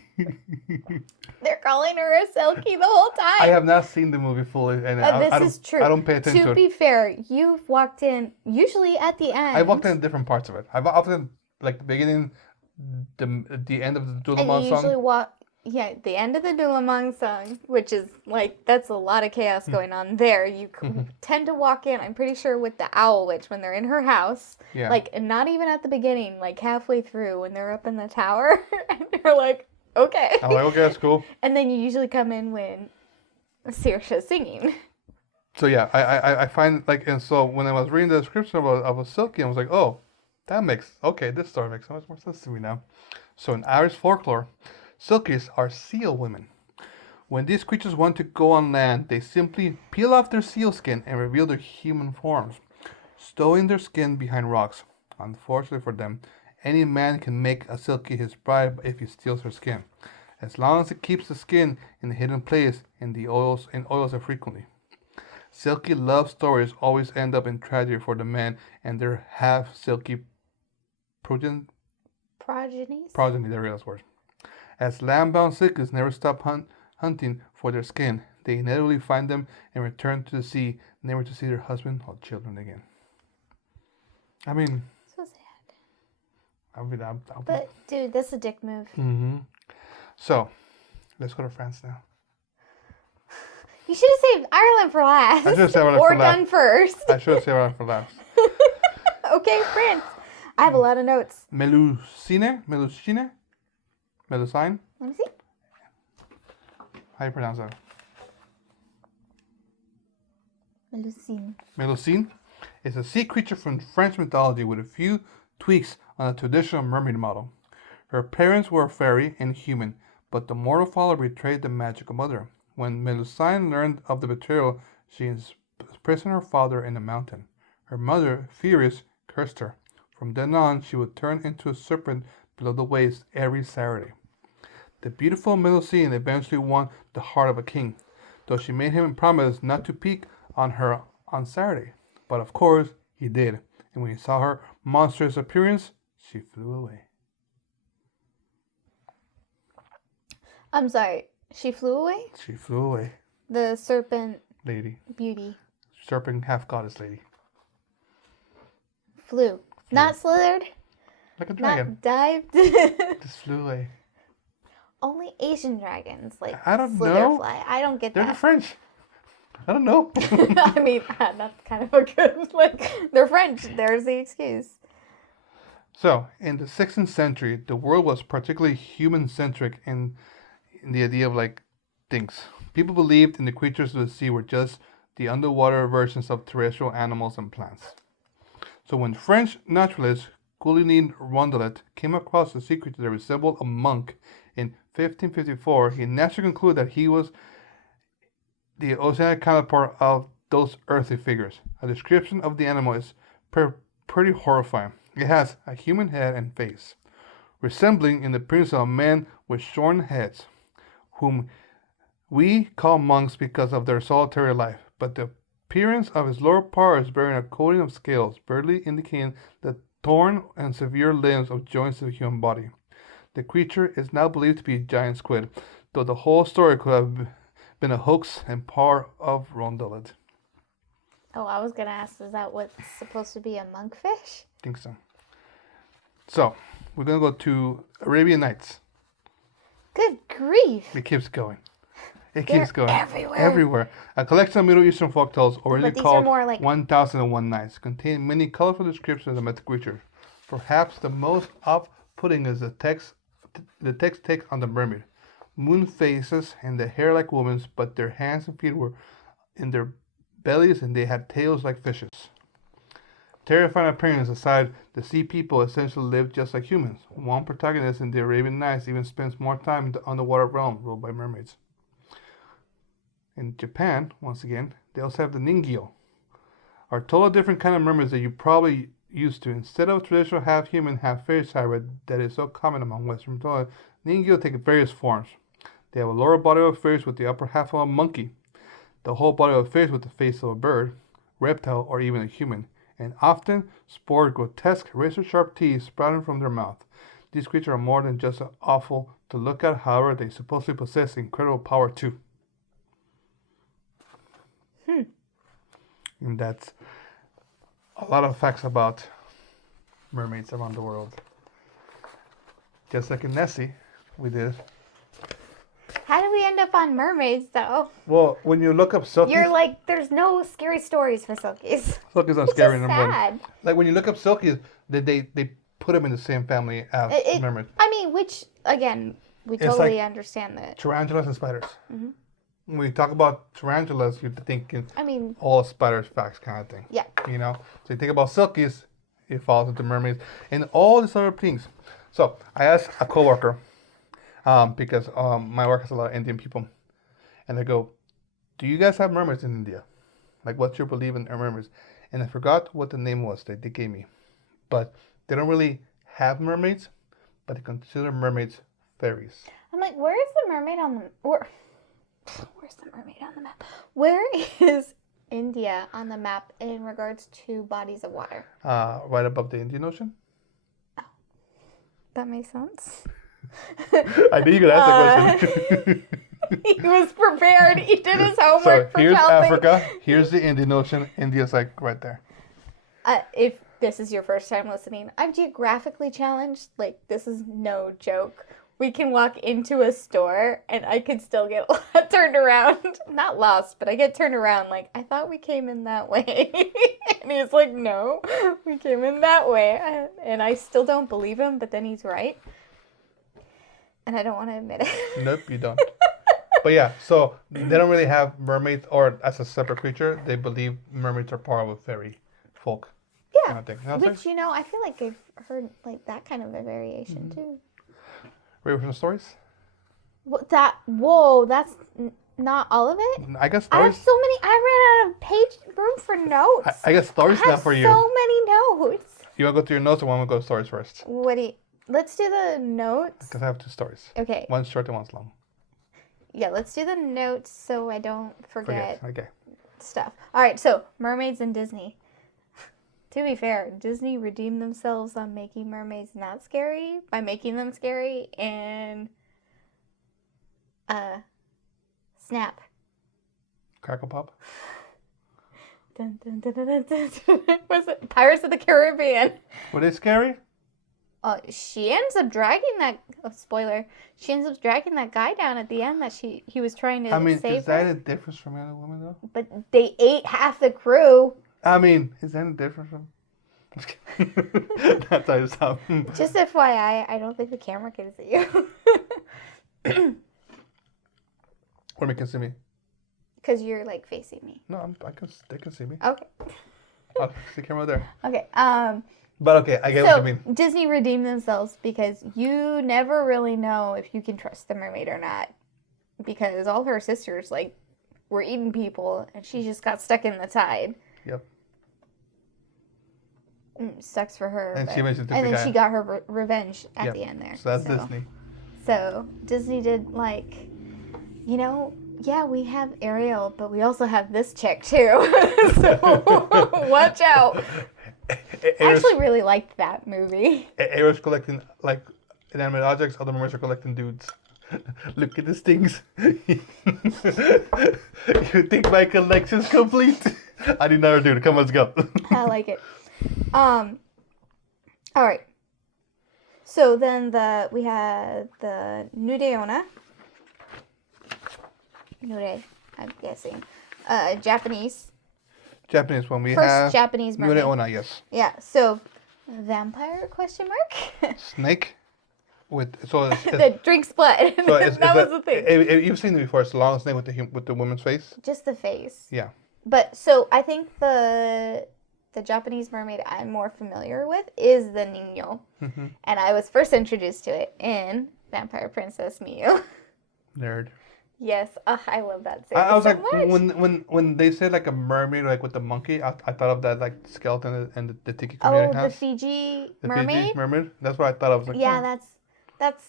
They're calling her a Silkie the whole time. I have not seen the movie fully. And this is true. I don't pay attention to it. To be fair, you've walked in, usually at the end. I walked in different parts of it. I've walked in like the beginning, the end of the Dulamon song. And you usually walk... Yeah, the end of the Dulamong song, which is like, that's a lot of chaos going on there. You tend to walk in, I'm pretty sure, with the Owl Witch when they're in her house. Yeah. Like, not even at the beginning, like halfway through when they're up in the tower. And you're like, okay. I'm like, okay, that's cool. And then you usually come in when Saoirse's singing. So yeah, I find, like, and so when I was reading the description of a Silkie, I was like, oh, this story makes so much more sense to me now. So in Irish folklore, Silkies are seal women. When these creatures want to go on land, they simply peel off their seal skin and reveal their human forms, stowing their skin behind rocks. Unfortunately for them, any man can make a Silkie his bride if he steals her skin, as long as it keeps the skin in a hidden place and oils it frequently. Silkie love stories always end up in tragedy for the man and their half-Silkie progeny. There is word. As land-bound Silkies never stop hunting for their skin, they inevitably find them and return to the sea, never to see their husband or children again. I mean... So sad. But, dude, that's a dick move. Mm-hmm. So, let's go to France now. You should have saved Ireland for last. I should have saved Ireland for last. Or done first. I should have saved Ireland for last. Okay, France. I have a lot of notes. Melocene? Melocene? Let me see. How do you pronounce that? Melocene. Melocene is a sea creature from French mythology with a few tweaks on the traditional mermaid model. Her parents were a fairy and human, but the mortal father betrayed the magical mother. When Melocene learned of the betrayal, she imprisoned her father in a mountain. Her mother, furious, cursed her. From then on, she would turn into a serpent below the waist every Saturday. The beautiful Melocene eventually won the heart of a king, though she made him promise not to peek on her on Saturday. But of course, he did, and when he saw her monstrous appearance, she flew away. I'm sorry, she flew away? She flew away. The serpent lady. Beauty. Serpent half-goddess lady. Flew. Not slithered? Like a dragon. Not dived? Just flew away. Only Asian dragons, like, I don't slither know. Fly. I don't get They're that. the French. I don't know. I mean, that's kind of a good, like, they're French. There's the excuse. So, in the 16th century, the world was particularly human-centric in the idea of, like, things. People believed in the creatures of the sea were just the underwater versions of terrestrial animals and plants. So when French naturalist Coligny Rondelet came across a sea creature that resembled a monk in 1554, he naturally concluded that he was the oceanic counterpart of those earthly figures. A description of the animal is pretty horrifying. It has a human head and face, resembling in the appearance of a man with shorn heads, whom we call monks because of their solitary life, but the appearance of his lower part is bearing a coating of scales, barely indicating the torn and severe limbs of joints of the human body. The creature is now believed to be a giant squid, though the whole story could have been a hoax and part of Rondelet. Oh, I was going to ask, is that what's supposed to be a monkfish? I think so. So, we're going to go to Arabian Nights. Good grief. It keeps going. It They're keeps going. everywhere. Everywhere. A collection of Middle Eastern folktales, originally But these called are more like 1001 Nights, contain many colorful descriptions of mythic creatures. Perhaps the most off-putting is the text take on the mermaid. Moon faces and the hair like women's, but their hands and feet were in their bellies and they had tails like fishes. Terrifying appearance aside, the sea people essentially lived just like humans. One protagonist in the Arabian Nights even spends more time in the underwater realm ruled by mermaids. In Japan, once again, they also have the Ningyo, are totally different kind of mermaids that you probably used to. Instead of traditional half-human, half-fairy hybrid that is so common among Western mythology, Ningyo take various forms. They have a lower body of a fish with the upper half of a monkey, the whole body of a fish with the face of a bird, reptile, or even a human, and often sport grotesque razor-sharp teeth sprouting from their mouth. These creatures are more than just awful to look at, however, they supposedly possess incredible power too. And that's a lot of facts about mermaids around the world. Just like in Nessie, we did. How did we end up on mermaids, though? Well, when you look up silkies, You're like, there's no scary stories for silkies. silkies aren't It's scary just number one. sad. Like when you look up silkies, they put them in the same family as mermaids. I mean, which, again, we It's totally like understand that. Tarantulas and spiders. When you talk about tarantulas, you're thinking I mean, all spiders facts kind of thing. yeah. You know, so you think about silkies, it falls into mermaids and all these other things. So I asked a coworker because my work has a lot of Indian people, and I go, "Do you guys have mermaids in India? Like, what's your belief in mermaids?" And I forgot what the name was that they gave me, but they don't really have mermaids, but they consider mermaids fairies. I'm like, where is the mermaid on the... Where's the mermaid on the map? Where is India on the map in regards to bodies of water? Right above the Indian Ocean. That makes sense. I knew you could ask that question. He was prepared. He did his So homework for here's Chelsea. Africa, here's the Indian Ocean, India's like right there. If this is your first time listening, I'm geographically challenged. Like, this is no joke. We can walk into a store and I could still get turned around. Not lost, but I get turned around like, I thought we came in that way. And he's like, no, we came in that way. And I still don't believe him, but then he's right. And I don't want to admit it. Nope, you don't. But yeah, so they don't really have mermaids or as a separate creature. They believe mermaids are part of a fairy folk kind of thing. You know what I'm Which, saying? you know, I feel like I've heard like that kind of a variation too. Ready for some stories? Whoa, that's not all of it? I guess I have stories. so many. I ran out of room for notes. I guess stories I have not for you. so many notes. You want to go through your notes or want to go to stories first? Let's do the notes. Because I have two stories. Okay. One's short and one's long. Yeah, let's do the notes so I don't forget Okay. stuff. All right, so mermaids and Disney. To be fair, Disney redeemed themselves on making mermaids not scary by making them scary and Snap. Crackle Pop. Dun, dun, dun, dun, dun, dun. Was it Pirates of the Caribbean? Were they scary? She ends up dragging that. Oh, spoiler! She ends up dragging that guy down at the end that he was trying to save is that her. a difference from other women though? But they ate half the crew. Is that a difference from? That's how you stop. Just FYI, I don't think the camera can see you. Or they can see me. Because you're like facing me. No, they can see me. Okay. Oh, see the camera there. Okay. But okay, I get what you mean. Disney redeemed themselves because you never really know if you can trust the mermaid or not. Because all her sisters, like, were eating people and she just got stuck in the tide. Yep. Sucks for her. And then she got her revenge at the end there. So that's Disney. So Disney did like, yeah, we have Ariel, but we also have this chick too. So watch out. I actually really liked that movie. Ariel's collecting like inanimate objects, other mermaids are collecting dudes. Look at these things. You think my collection's complete? I did not do it. Come, let's go. I like it. All right. So then we had the Nudeona. Nude, I'm guessing. Japanese. Japanese one. We First have Japanese mermaid. Nudeona, yes. Yeah. So vampire question mark? Snake with it's that drinks blood. so it's, that was the thing. You've seen it before. It's a long snake with the woman's face. Just the face. Yeah. But so I think the Japanese mermaid I'm more familiar with is the Nino. Mm-hmm. And I was first introduced to it in Vampire Princess Miyu. Nerd. Yes, I love that series I was so like, much. when they said like a mermaid like with the monkey, I thought of that like skeleton and the tiki community the has. Fiji The mermaid? Fiji mermaid. That's what I thought. I was like, Yeah, oh. that's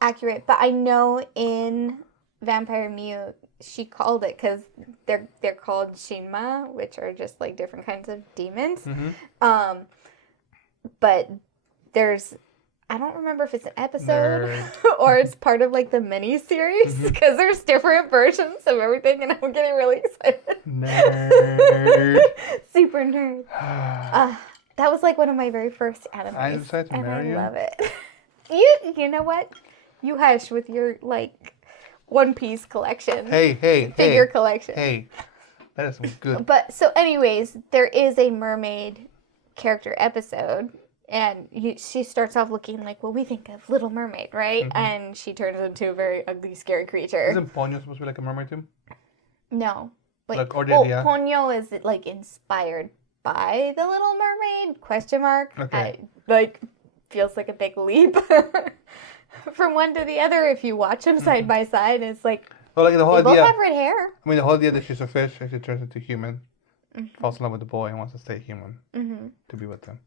accurate. But I know in Vampire Miyu, she called it because they're called Shinma, which are just like different kinds of demons. Mm-hmm. But I don't remember if it's an episode or it's part of like the mini series because there's different versions of everything, and I'm getting really excited. Nerd. Super nerd. That was like one of my very first animes. I decided to marry you. I love it. You know what? You hush with your like One Piece collection. Figure collection. Hey, that is good. But so, anyways, there is a mermaid character episode. And she starts off looking like what we think of Little Mermaid, right? Mm-hmm. And she turns into a very ugly, scary creature. Isn't Ponyo supposed to be like a mermaid too? No. Like Ponyo is like inspired by the Little Mermaid? Question mark. Okay. Feels like a big leap from one to the other. If you watch them side by side, it's like the whole they idea. both have red hair. I mean, the whole idea that she's a fish and she turns into human, falls in love with the boy and wants to stay human to be with them.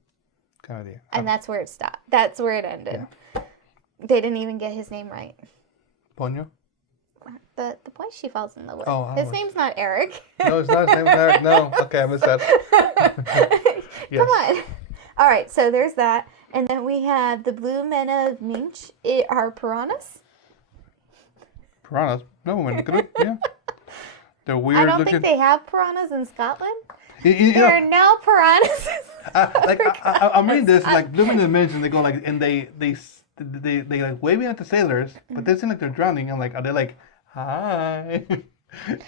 Kind of idea. And that's where it stopped. That's where it ended. Yeah. They didn't even get his name right. Ponyo? The boy she falls in love with. Oh, his name's not Eric. No, it's not. His name is Eric. No. Okay, I missed that. Yes. Come on. All right, so there's that. And then we have the blue men of Minch. Are piranhas? Piranhas? No, look at it. Yeah. They're weird I don't looking. think they have piranhas in Scotland. There are now piranhas. I'm reading this like blue men of Minch, and they go like, and they like waving at the sailors, but they seem like they're drowning. I'm like, are they like, hi?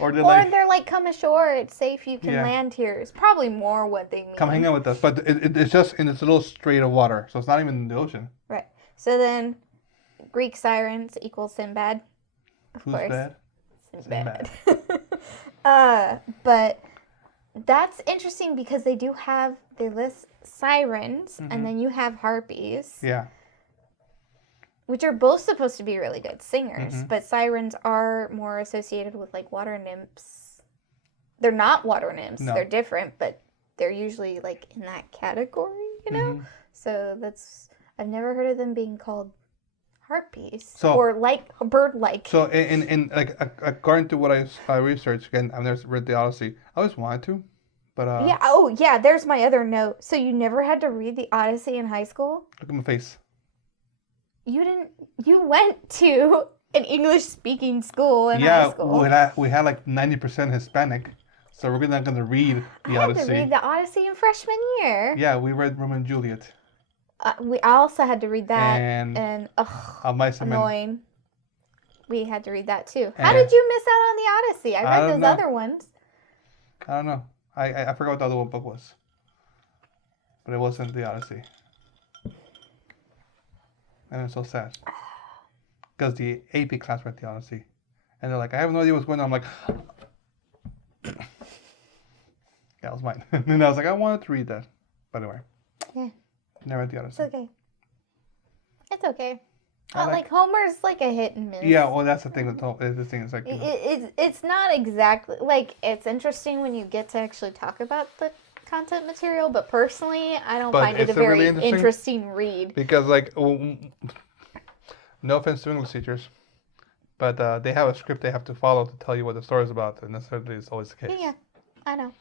Or they're like, come ashore. It's safe. You can land here. It's probably more what they mean. Come hang out with us. But it's just in this little strait of water, so it's not even in the ocean. Right. So then, Greek sirens equals Sinbad. Who's bad? Sinbad. But that's interesting because they list sirens, and then you have harpies. Yeah. Which are both supposed to be really good singers, but sirens are more associated with like water nymphs. They're not water nymphs. No. They're different, but they're usually like in that category, you know? So I've never heard of them being called harpies or like bird-like. So in like according to what I researched, again, I've never read the Odyssey. I always wanted to, but there's my other note. So you never had to read the Odyssey in high school? Look at my face. You went to an English-speaking school in high school. Yeah, we had like 90% Hispanic, so we're not going to read the Odyssey. I had to read the Odyssey in freshman year. Yeah, we read Romeo and Juliet. I also had to read that, and annoying. We had to read that too. How did you miss out on the Odyssey? I read those other ones. I don't know. I forgot what the other one book was, but it wasn't the Odyssey. And it's so sad. Because the AP class read the Odyssey. And they're like, I have no idea what's going on. I'm like, that was mine. And I was like, I wanted to read that. By the way. Yeah. Never read the Odyssey. It's okay. It's okay. Like Homer's like a hit and miss. Yeah, well, that's the thing. The thing is like, it's not exactly, like, it's interesting when you get to actually talk about the content material, but personally, I don't find it a very really interesting read. Because, like, no offense to English teachers, but they have a script they have to follow to tell you what the story is about, and necessarily is always the case. Yeah, I know.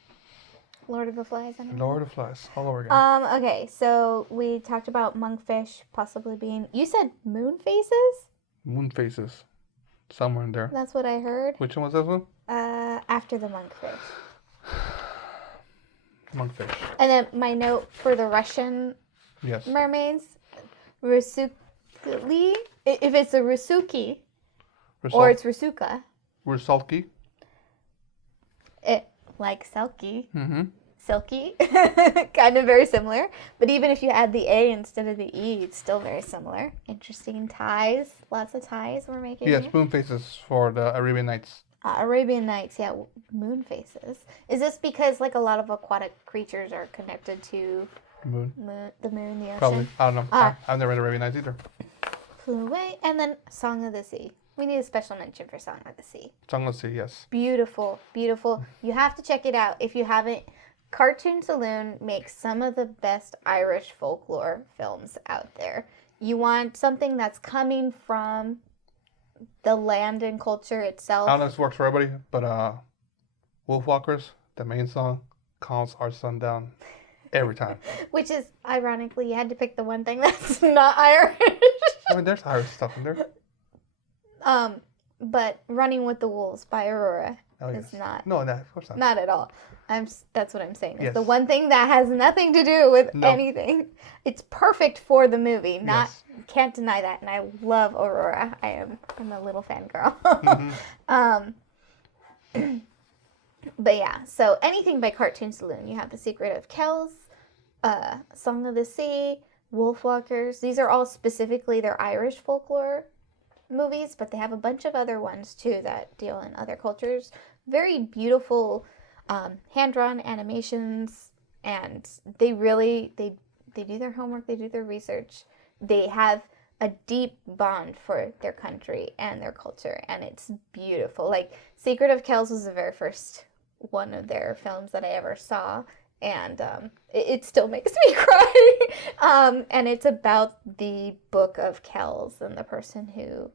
Lord of the Flies. Lord of the Flies, all over again. Okay, so we talked about monkfish possibly being. You said moon faces. Moon faces, somewhere in there. That's what I heard. Which one was that one? After the monkfish. Monkfish. And then my note for the Russian mermaids, Rusukli. If it's a Rusuki or it's Rusuka. Rusalki. It like Selkie. Mm-hmm. Silky. Kind of very similar. But even if you add the A instead of the E, it's still very similar. Interesting ties. Lots of ties we're making. Yes, moon faces for the Arabian Nights. Arabian Nights, yeah, moon faces. Is this because like a lot of aquatic creatures are connected to The moon. the moon, the ocean? Probably. I don't know. I've never read Arabian Nights either. Flew away. And then Song of the Sea. We need a special mention for Song of the Sea. Song of the Sea, yes. Beautiful, beautiful. You have to check it out if you haven't. Cartoon Saloon makes some of the best Irish folklore films out there. You want something that's coming from the land and culture itself. I don't know if this works for everybody, but Wolfwalkers, the main song, calms our sun down every time. Which is, ironically, you had to pick the one thing that's not Irish. I mean, there's Irish stuff in there. But Running with the Wolves by Aurora Yes. is not. No, of course not. Not at all. That's what I'm saying. It's Yes. the one thing that has nothing to do with anything. It's perfect for the movie. Can't deny that. And I love Aurora. I'm a little fangirl. But yeah, so anything by Cartoon Saloon. You have The Secret of Kells, Song of the Sea, Wolfwalkers. These are all specifically their Irish folklore movies, but they have a bunch of other ones too that deal in other cultures. Very beautiful hand-drawn animations, and they do their homework, they do their research. They have a deep bond for their country and their culture, and it's beautiful. Like Secret of Kells was the very first one of their films that I ever saw, and it still makes me cry. And it's about the Book of Kells and the person who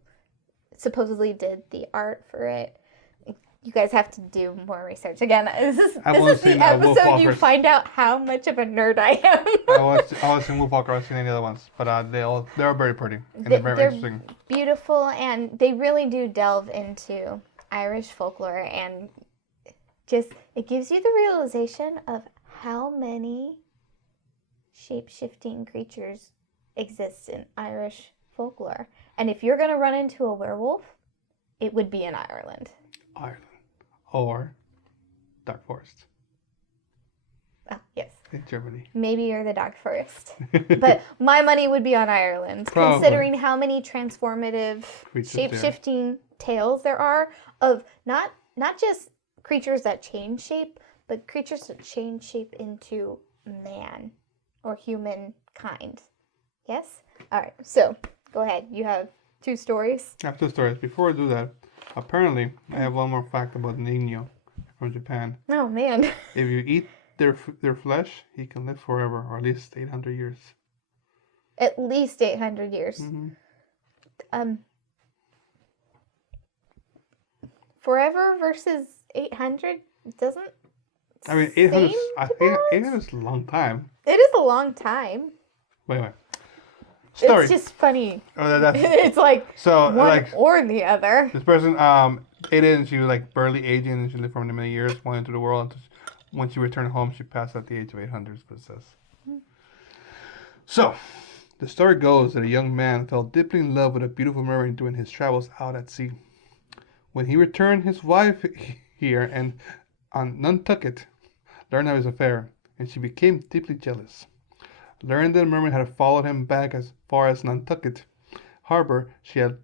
supposedly did the art for it. You guys have to do more research. Again, this is the episode you find out how much of a nerd I am. I was in Wolfwalker. I haven't seen any other ones, but they're very pretty and they're very interesting. Beautiful, and they really do delve into Irish folklore, and just it gives you the realization of how many shape-shifting creatures exist in Irish folklore. And if you're gonna run into a werewolf, it would be in Ireland. Or Dark Forest. Oh, yes. In Germany. Maybe you're the Dark Forest. But my money would be on Ireland, Probably. considering how many transformative, shape-shifting tales there are of not just creatures that change shape, but creatures that change shape into man or humankind. Yes? All right. So, go ahead. You have 2 stories? I have 2 stories. Before I do that, apparently, I have one more fact about Nino from Japan. Oh, man. If you eat their flesh, he can live forever, or at least 800 years. At least 800 years. Mm-hmm. Forever versus 800 doesn't. I mean, 800 is a long time. It is a long time. Wait. Story. It's just funny. Oh, that's, it's like so, one like, or the other. This person, ate it, and she was like barely aging, and she lived for many years, went into the world. And when she returned home, she passed at the age of 800, but it says. So, the story goes that a young man fell deeply in love with a beautiful mermaid during his travels out at sea. When he returned, his wife here and on Nantucket learned of his affair, and she became deeply jealous. Learning that the mermaid had followed him back as far as Nantucket harbor, she had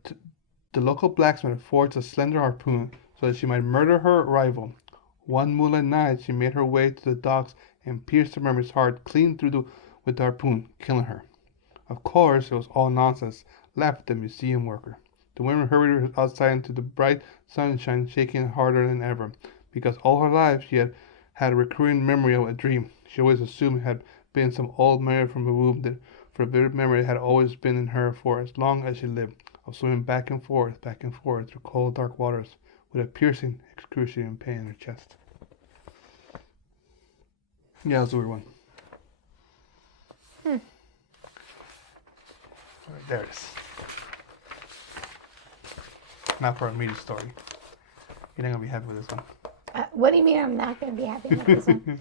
the local blacksmith forged a slender harpoon so that she might murder her rival. One moonlight night, she made her way to the docks and pierced the mermaid's heart clean through with the harpoon, killing her. Of course, it was all nonsense, laughed the museum worker. The women hurried her outside into the bright sunshine, shaking harder than ever, because all her life she had had a recurring memory of a dream. She always assumed it had been some old memory from the womb, that for a vivid memory had always been in her for as long as she lived, of swimming back and forth through cold, dark waters, with a piercing, excruciating pain in her chest. Yeah, that was a weird one. Right, there it is. Now for a meaty story. You're not going to be happy with this one. What do you mean I'm not going to be happy with this one?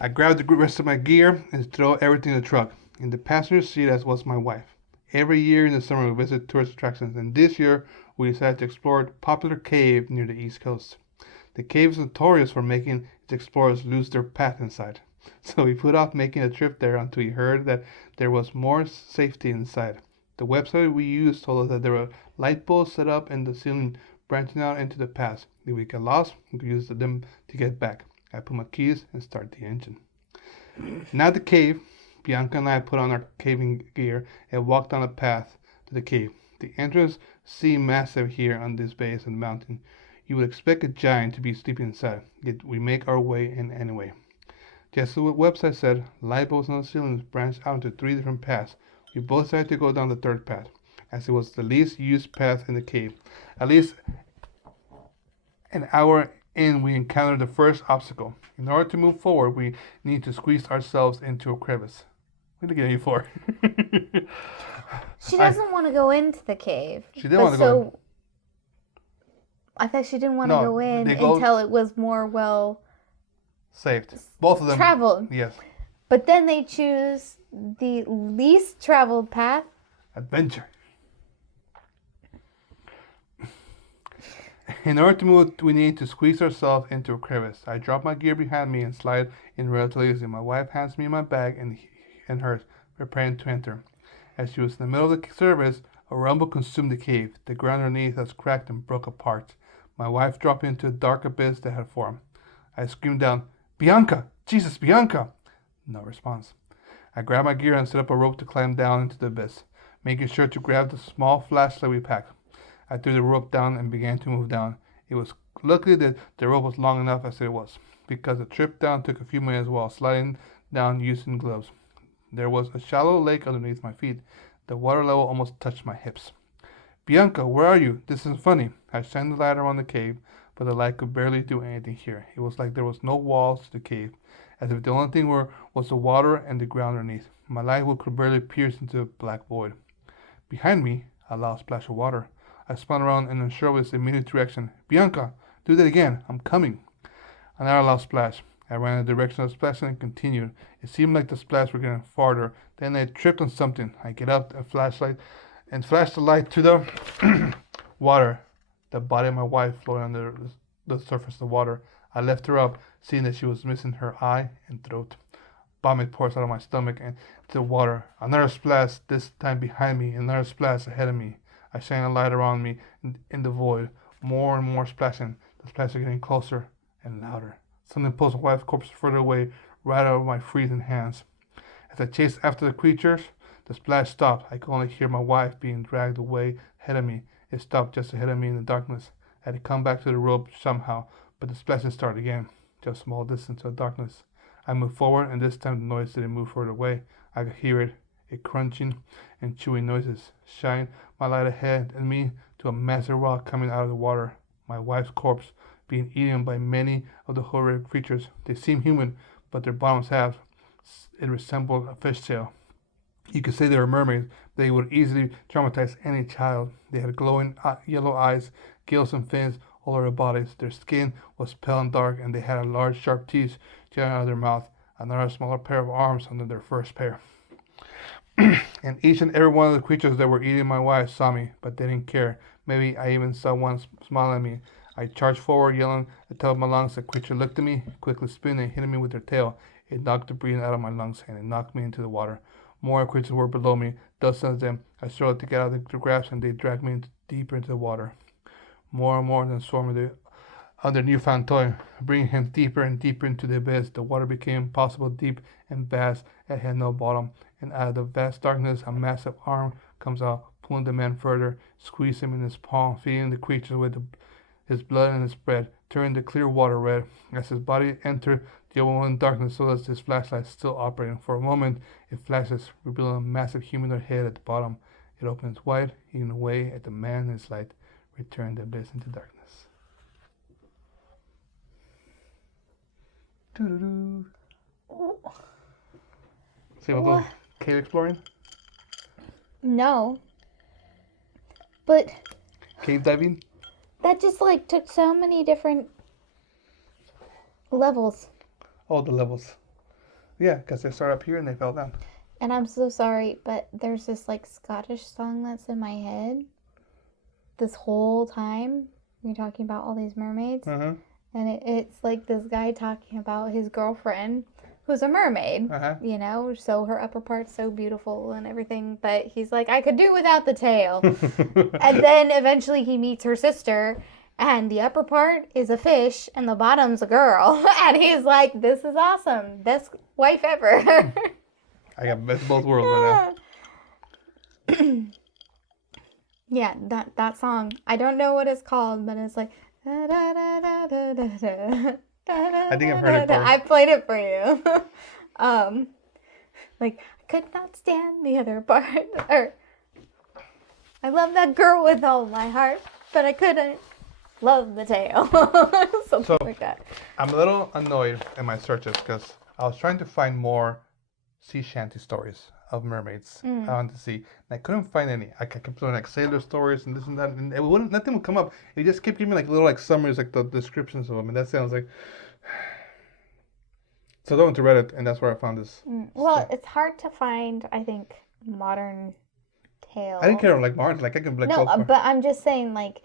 I grabbed the rest of my gear and threw everything in the truck. In the passenger seat as was my wife. Every year in the summer we visit tourist attractions, and this year we decided to explore a popular cave near the East Coast. The cave is notorious for making its explorers lose their path inside. So we put off making a trip there until we heard that there was more safety inside. The website we used told us that there were light poles set up in the ceiling branching out into the pass. If we get lost, we could use them to get back. I put my keys and start the engine. Now the cave, Bianca and I put on our caving gear and walked down the path to the cave. The entrance seemed massive here on this base of the mountain. You would expect a giant to be sleeping inside, yet we make our way in anyway. Just as the website said, light bulbs on the ceilings branched out into 3 different paths. We both decided to go down the third path, as it was the least used path in the cave. At least an hour in, we encountered the first obstacle. In order to move forward, we need to squeeze ourselves into a crevice. What are you getting for? She doesn't want to go into the cave. She didn't want to go in. I thought she didn't want to go in they go- until it was more well Saved. Both of them. traveled. Yes. But then they choose the least traveled path. Adventure. In order to move, we need to squeeze ourselves into a crevice. I drop my gear behind me and slide in relatively easy. My wife hands me my bag and hers, preparing to enter. As she was in the middle of the service, a rumble consumed the cave. The ground underneath us cracked and broke apart. My wife dropped into a dark abyss that had formed. I screamed down, "Bianca! Jesus, Bianca!" No response. I grabbed my gear and set up a rope to climb down into the abyss, making sure to grab the small flashlight we packed. I threw the rope down and began to move down. It was lucky that the rope was long enough as it was, because the trip down took a few minutes while sliding down using gloves. There was a shallow lake underneath my feet. The water level almost touched my hips. "Bianca, where are you? This isn't funny." I shined the light around the cave, but the light could barely do anything here. It was like there was no walls to the cave, as if the only thing was the water and the ground underneath. My light could barely pierce into the black void. Behind me, a loud splash of water. I spun around and unsure of its immediate direction. "Bianca, do that again. I'm coming." Another loud splash. I ran in the direction of the splash and continued. It seemed like the splash were getting farther. Then I tripped on something. I get up and flashed the light to the water. The body of my wife floated under the surface of the water. I left her up, seeing that she was missing her eye and throat. Vomit pours out of my stomach and into the water. Another splash, this time behind me, and another splash ahead of me. I shine a light around me in the void. More and more splashing. The splashes are getting closer and louder. Something pulls my wife's corpse further away, right out of my freezing hands. As I chased after the creatures, the splash stopped. I could only hear my wife being dragged away ahead of me. It stopped just ahead of me in the darkness. I had to come back to the rope somehow, but the splashing started again, just a small distance to the darkness. I moved forward, and this time the noise didn't move further away. I could hear it crunching and chewing noises. Shine my light ahead and me to a massive rock coming out of the water. My wife's corpse being eaten by many of the horrid creatures. They seemed human, but their bottoms half, it resembled a fishtail. You could say they were mermaids. They would easily traumatize any child. They had glowing yellow eyes, gills and fins all over their bodies. Their skin was pale and dark, and they had large, sharp teeth jutting out of their mouth. Another smaller pair of arms under their first pair. And each and every one of the creatures that were eating my wife saw me, but they didn't care. Maybe I even saw one smile at me. I charged forward, yelling at the top of my lungs. The creature looked at me, quickly spinning and hitting me with their tail. It knocked the breathing out of my lungs, and it knocked me into the water. More creatures were below me, dozens of them. I struggled to get out of their grasp, and they dragged me deeper into the water. More and more of them swarmed on their newfound toy, bringing him deeper and deeper into the abyss. The water became impossible deep and vast. It had no bottom, and out of the vast darkness, a massive arm comes out, pulling the man further, squeezing him in his palm, feeding the creature with his blood and his breath, turning the clear water red. As his body entered the overwhelming darkness, so does his flashlight still operating. For a moment, it flashes, revealing a massive humanoid head at the bottom. It opens wide, eating away at the man and his light, returning the abyss into darkness. Doo-doo-doo. See what little cave exploring? No. But Cave diving? that just took so many different levels. Oh, the levels. Yeah, because they start up here and they fell down. And I'm so sorry, but there's this like Scottish song that's in my head this whole time. You're talking about all these mermaids. Uh-huh. And it's like this guy talking about his girlfriend who's a mermaid, you know, so her upper part's so beautiful and everything, but he's like, I could do without the tail. And then eventually he meets her sister, and the upper part is a fish and the bottom's a girl. And he's like, this is awesome. Best wife ever. I got best of both worlds right now. Yeah, that song. I don't know what it's called, but it's like I think I've heard it before. I played it for you. Like I could not stand the other part, or I love that girl with all my heart, but I couldn't love the tail. Something like that. I'm a little annoyed in my searches because I was trying to find more sea shanty stories of mermaids. I wanted to see, and I couldn't find any. I kept doing like sailor stories and this and that, and nothing would come up. It just kept giving me like little like summaries, like the descriptions of them, and that sounds like. So I went to Reddit, and that's where I found this. Well, stuff. it's hard to find, I think, modern tale. I didn't care like Martin, like I can like. No, but I'm just saying like,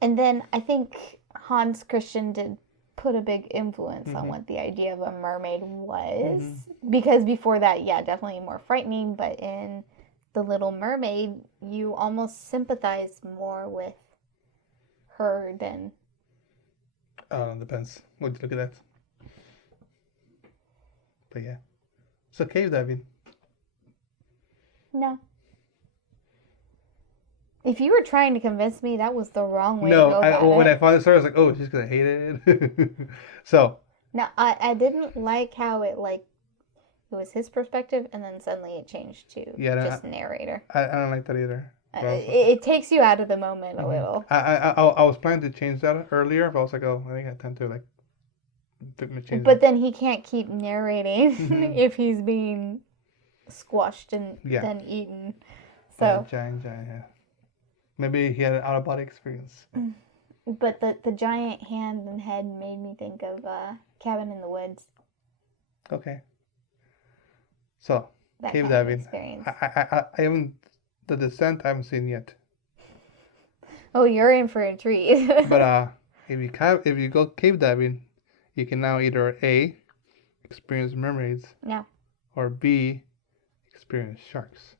and then I think Hans Christian did put a big influence on what the idea of a mermaid was, because before that, yeah, definitely more frightening, but in The Little Mermaid, you almost sympathize more with her than... Depends. Would you look at that? But yeah. So cave diving. No. If you were trying to convince me, that was the wrong way to go about it. When I found the story, I was like, oh, she's gonna hate it. So. No, I didn't like how it was his perspective, and then suddenly it changed to just narrator. I don't like that either. It takes you out of the moment a little. I was planning to change that earlier, but I was like, oh, I think I tend to like change. But then he can't keep narrating if he's being squashed and then eaten. So giant, yeah. Maybe he had an out-of-body experience. But the giant hand and head made me think of Cabin in the Woods. Okay. So, that cave kind of diving. Experience. I haven't, the descent I haven't seen yet. Oh, you're in for a treat. But if you go cave diving, you can now either A, experience mermaids. Yeah. Or B, experience sharks.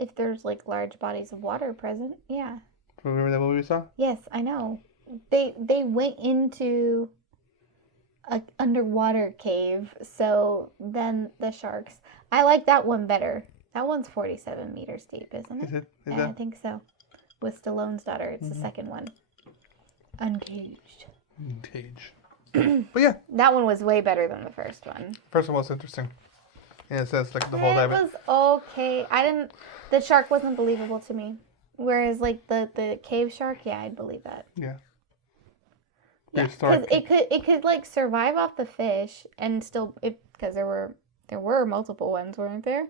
If there's like large bodies of water present, yeah. Remember that movie we saw? Yes, I know. They went into an underwater cave, so then the sharks. I like that one better. That one's 47 meters deep, isn't it? Is it? I think so. With Stallone's daughter, it's the second one. Uncaged. But yeah. That one was way better than the first one. First one was interesting. In a sense, like the whole diving. It was okay. The shark wasn't believable to me. Whereas like the cave shark, yeah, I'd believe that. Yeah. Yeah, because it could like survive off the fish and still, because there were multiple ones, weren't there?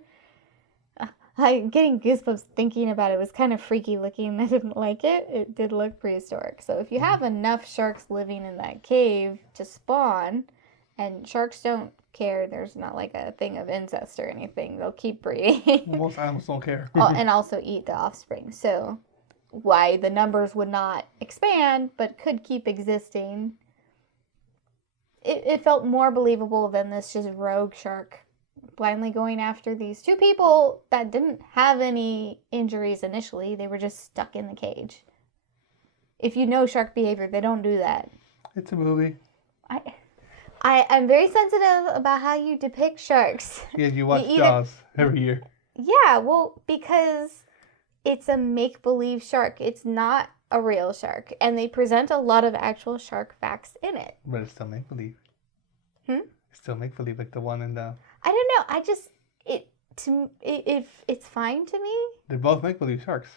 I'm getting goosebumps thinking about it. It was kind of freaky looking. I didn't like it. It did look prehistoric. So if you have enough sharks living in that cave to spawn, and sharks don't care, there's not like a thing of incest or anything. They'll keep breeding. Most animals don't care. And also eat the offspring. So why the numbers would not expand but could keep existing, it felt more believable than this just rogue shark blindly going after these two people that didn't have any injuries initially. They were just stuck in the cage. If you know shark behavior, they don't do that. It's a movie. I'm very sensitive about how you depict sharks. Yeah, you watch Jaws every year. Yeah, well, because it's a make-believe shark. It's not a real shark. And they present a lot of actual shark facts in it. But it's still make-believe. It's still make-believe, like the one in the... I don't know. It's fine to me. They're both make-believe sharks.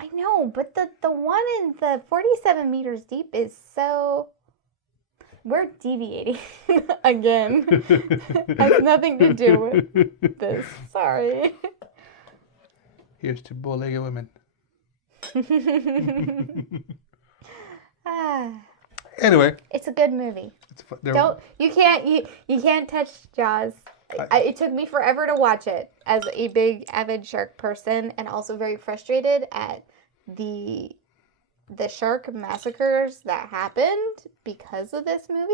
I know, but the one in the 47 meters deep is so... We're deviating again. Has nothing to do with this. Sorry. Here's to bow-legged women. Anyway, It's a good movie. You can't touch Jaws. It took me forever to watch it as a big avid shark person, and also very frustrated at the shark massacres that happened because of this movie.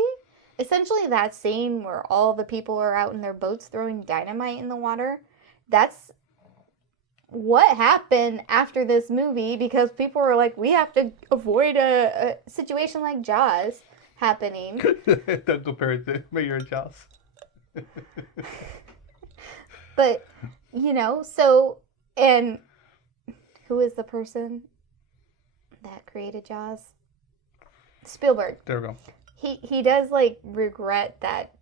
Essentially, that scene where all the people are out in their boats throwing dynamite in the water, that's what happened after this movie, because people were like, we have to avoid a situation like Jaws happening. Don't compare it to Mayor Jaws. But, so, and who is the person that created Jaws? Spielberg. There we go. He does, like, regret that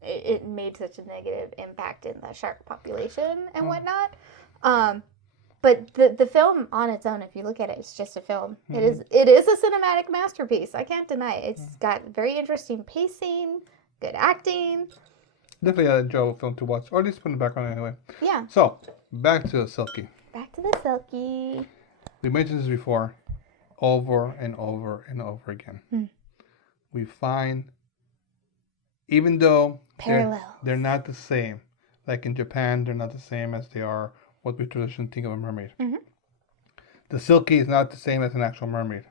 it made such a negative impact in the shark population and whatnot. But the film on its own, if you look at it, it's just a film. Mm-hmm. It is a cinematic masterpiece. I can't deny it. It's got very interesting pacing, good acting. Definitely an enjoyable film to watch, or at least put in the background anyway. Yeah. So, back to Silkie. Back to the Silkie. We mentioned this before, over and over and over again. We find, even though they're not the same, like in Japan, they're not the same as they are what we traditionally think of a mermaid. Mm-hmm. The Silkie is not the same as an actual mermaid,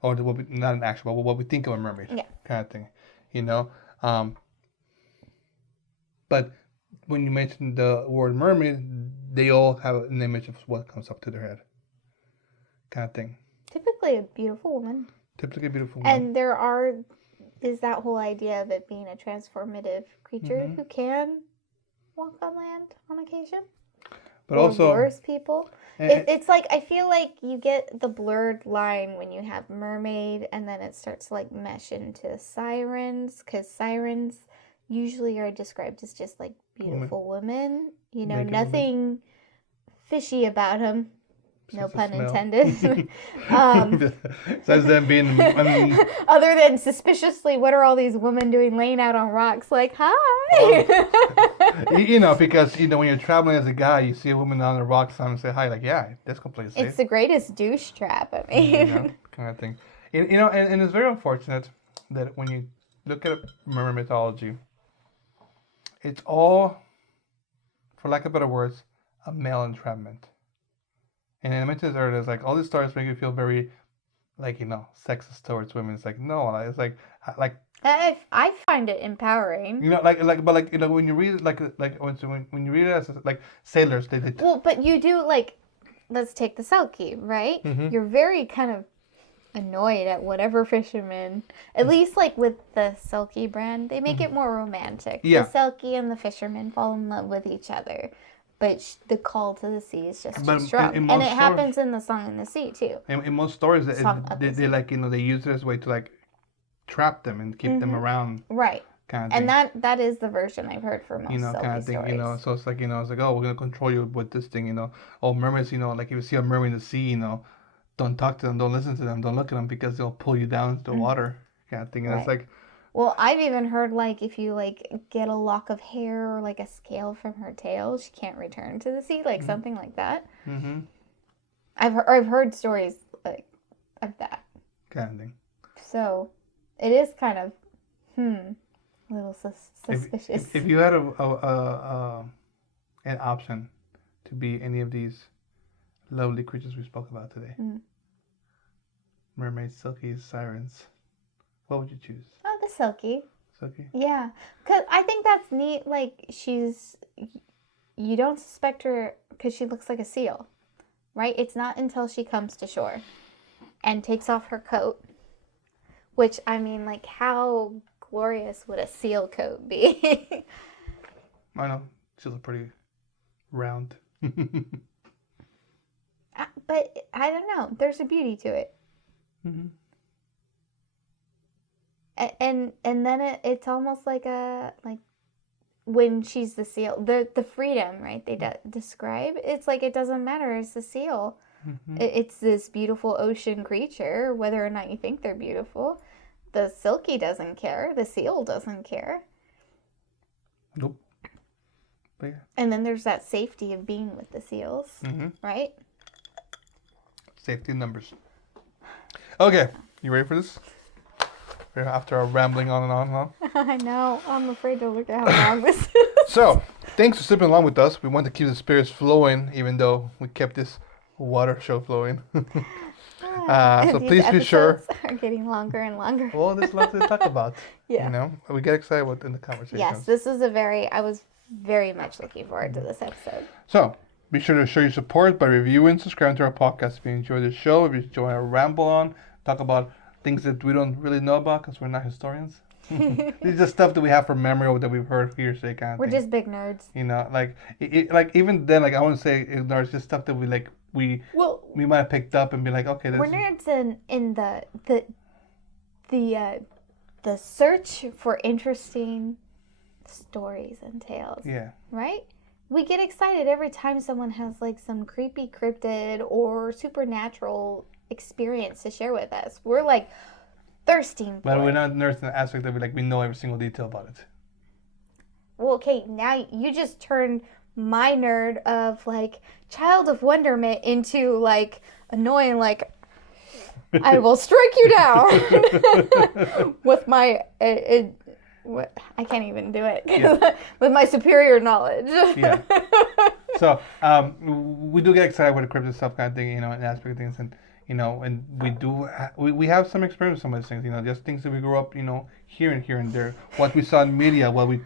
or not an actual, but what we think of a mermaid, kind of thing, But when you mention the word mermaid, they all have an image of what comes up to their head, kind of thing. Typically a beautiful woman. And is that whole idea of it being a transformative creature who can walk on land on occasion. But or also lures people. It's like, I feel like you get the blurred line when you have mermaid, and then it starts to like mesh into sirens, because sirens usually are described as just like beautiful women. Nothing fishy about them. No pun intended. Says them being other than suspiciously, what are all these women doing laying out on rocks? Like, hi. Because when you're traveling as a guy, you see a woman on the rocks and say hi. Like, yeah, that's completely safe. It's the greatest douche trap. I mean, kind of thing. And it's very unfortunate that when you look at Mermaid mythology, it's all, for lack of better words, a male entrapment. And I mentioned this earlier, it's like all these stories make you feel very, like, sexist towards women. It's like, no, it's like. I find it empowering. When you read it, when you read it as like sailors, they did. Well, but you do let's take the Silkie, right? Mm-hmm. You're very kind of annoyed at whatever fisherman, at least like with the Silkie brand, they make it more romantic. Yeah. The Silkie and the fisherman fall in love with each other. But the call to the sea is just too strong. And it happens in the Song in the Sea, too. In most stories, they they use it as a way to, like, trap them and keep them around. Right. Kind of thing. And that is the version I've heard for most Silkie kind of thing, stories. So it's like, it's like, oh, we're going to control you with this thing, Oh, mermaids, like, if you see a mermaid in the sea, don't talk to them, don't listen to them, don't look at them, because they'll pull you down into the water, kind of thing. And it's like... Well, I've even heard, like, if you, like, get a lock of hair or, like, a scale from her tail, she can't return to the sea, like, something like that. Mm-hmm. I've heard stories, like, of that. Kind of thing. So, it is kind of, a little suspicious. If you had an option to be any of these lovely creatures we spoke about today, mermaids, silkies, sirens, what would you choose? Oh, the Silkie. Silkie? Yeah. Because I think that's neat. Like, you don't suspect her because she looks like a seal, right? It's not until she comes to shore and takes off her coat, which, I mean, like, how glorious would a seal coat be? I know. She's pretty round. But, I don't know. There's a beauty to it. Mm-hmm. And then it's almost like when she's the seal, the freedom, right? They describe, it's like it doesn't matter. It's the seal. Mm-hmm. It's this beautiful ocean creature, whether or not you think they're beautiful. The Silkie doesn't care. The seal doesn't care. Nope. But yeah. And then there's that safety of being with the seals, right? Safety in numbers. Okay, you ready for this? We're after our rambling on and on and on. I know. I'm afraid to look at how long this is. So, thanks for sipping along with us. We want to keep the spirits flowing, even though we kept this water show flowing. So These please be sure. episodes are getting longer and longer. Well, there's lots to talk about. Yeah. You know, we get excited in the conversations. Yes, I was very much looking forward to this episode. So, be sure to show your support by reviewing, subscribing to our podcast. If you enjoy the show, if you enjoy our ramble on, talk about things that we don't really know about because we're not historians. This is just stuff that we have from memory or that we've heard hearsay kind of We're thing. just big nerds. You know, like even then, like I wouldn't say ignorance, just stuff that we might have picked up and be like, okay, we're nerds in the search for interesting stories and tales. Yeah. Right? We get excited every time someone has like some creepy cryptid or supernatural experience to share with us. We're like thirsting for But we're it. not nerds in the aspect that we know every single detail about it. Well, okay, now you just turned my nerd of like child of wonderment into like annoying, like I will strike you down with my what I can't even do it with my superior knowledge. Yeah. So we do get excited with the cryptid stuff kind of thing, you know, and aspect of things, and you know, and we have some experience with some of these things, you know, just things that we grew up, you know, here and there, what we saw in media, what we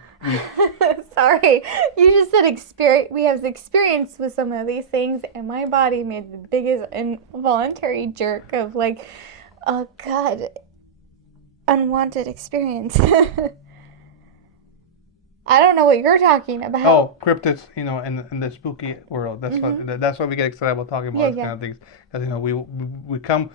Sorry, you just said experience. We have experience with some of these things, and my body made the biggest involuntary jerk of like, oh God, unwanted experience. I don't know what you're talking about. Oh, cryptids, you know, in the spooky world. That's why we get excited about talking about these kind of things, because you know we come.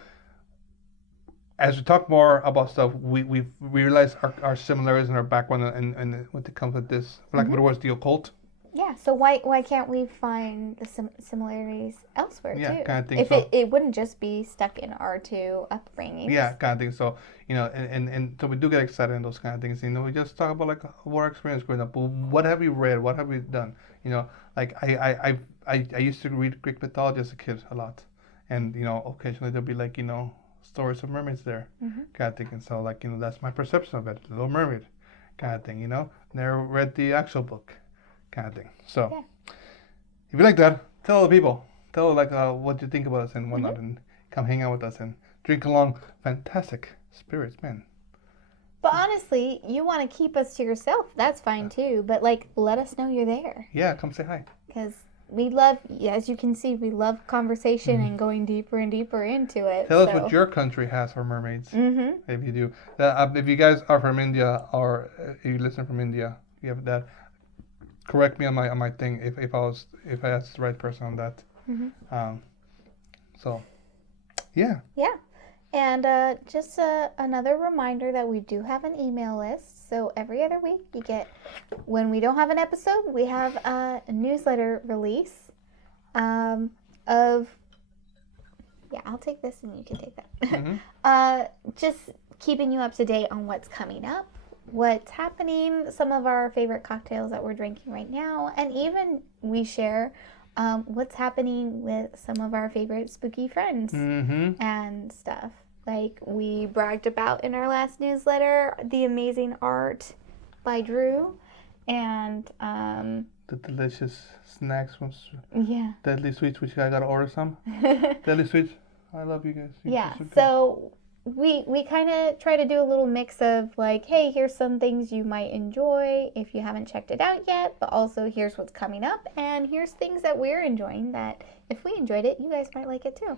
As we talk more about stuff, we realize our similarities and our background and when it comes with this, for lack of a better words, the occult. Yeah, so why can't we find the similarities elsewhere too? Yeah, kind of thing. If so, it wouldn't just be stuck in our two upbringings. yeah, kind of thing. So you know, and so we do get excited in those kind of things. You know, we just talk about like what our experience growing up. What have we read? What have we done? You know, like I used to read Greek mythology as a kid a lot, and you know, occasionally there'll be like, you know, stories of mermaids there, kind of thing. And so like, you know, that's my perception of it, The Little Mermaid, kind of thing. You know, never read the actual book, kind of thing. So if you like that, tell other people. Tell like what you think about us and whatnot, and come hang out with us and drink along. Fantastic spirits, man. But honestly, you want to keep us to yourself, that's fine too. But like, let us know you're there. Yeah, come say hi. Because we love, as you can see, we love conversation and going deeper and deeper into it. Tell us what your country has for mermaids. If you do. If you guys are from India, or if you listen from India, you have that. Correct me on my thing if I asked the right person on that. So, yeah. Yeah. And just another reminder that we do have an email list. So every other week you get, when we don't have an episode, we have a newsletter release of, yeah, I'll take this and you can take that. Just keeping you up to date on what's coming up, what's happening, some of our favorite cocktails that we're drinking right now, and even we share what's happening with some of our favorite spooky friends and stuff. Like we bragged about in our last newsletter, the amazing art by Drew, and the delicious snacks from yeah, Deadly Sweets, which I gotta order some. Deadly Sweets, I love you guys. Yeah, so we kind of try to do a little mix of like, hey, here's some things you might enjoy if you haven't checked it out yet, but also here's what's coming up, and here's things that we're enjoying that if we enjoyed it, you guys might like it too.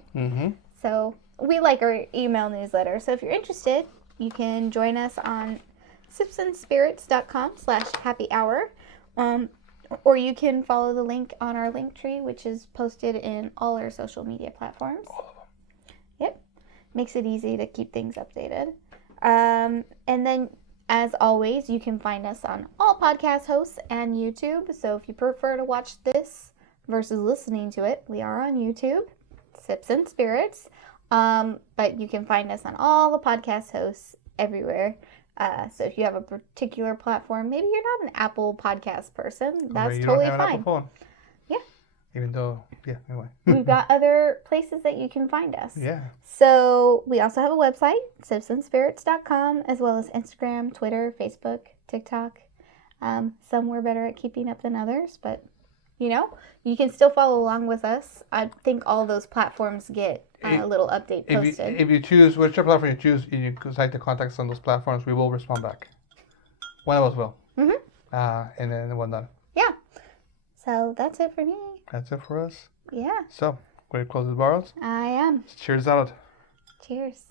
So we like our email newsletter. So if you're interested, you can join us on sipsandspirits.com/happy hour. Or you can follow the link on our link tree, which is posted in all our social media platforms. Yep. Makes it easy to keep things updated. And then, as always, you can find us on all podcast hosts and YouTube. So if you prefer to watch this versus listening to it, we are on YouTube, Sips and Spirits. But you can find us on all the podcast hosts everywhere. So if you have a particular platform, maybe you're not an Apple podcast person, that's totally fine. Apple phone. Yeah. Even though, yeah, anyway. We've got other places that you can find us. Yeah. So we also have a website, citizenspirits.com, as well as Instagram, Twitter, Facebook, TikTok. Some we're better at keeping up than others, but you can still follow along with us. I think all those platforms get a little update posted. If you choose, whichever platform you choose, you decide to contact us on those platforms, we will respond back. One of us will. And then whatnot. Yeah. So that's it for me. That's it for us. Yeah. So, ready to close the barrels? I am. Cheers out. Cheers.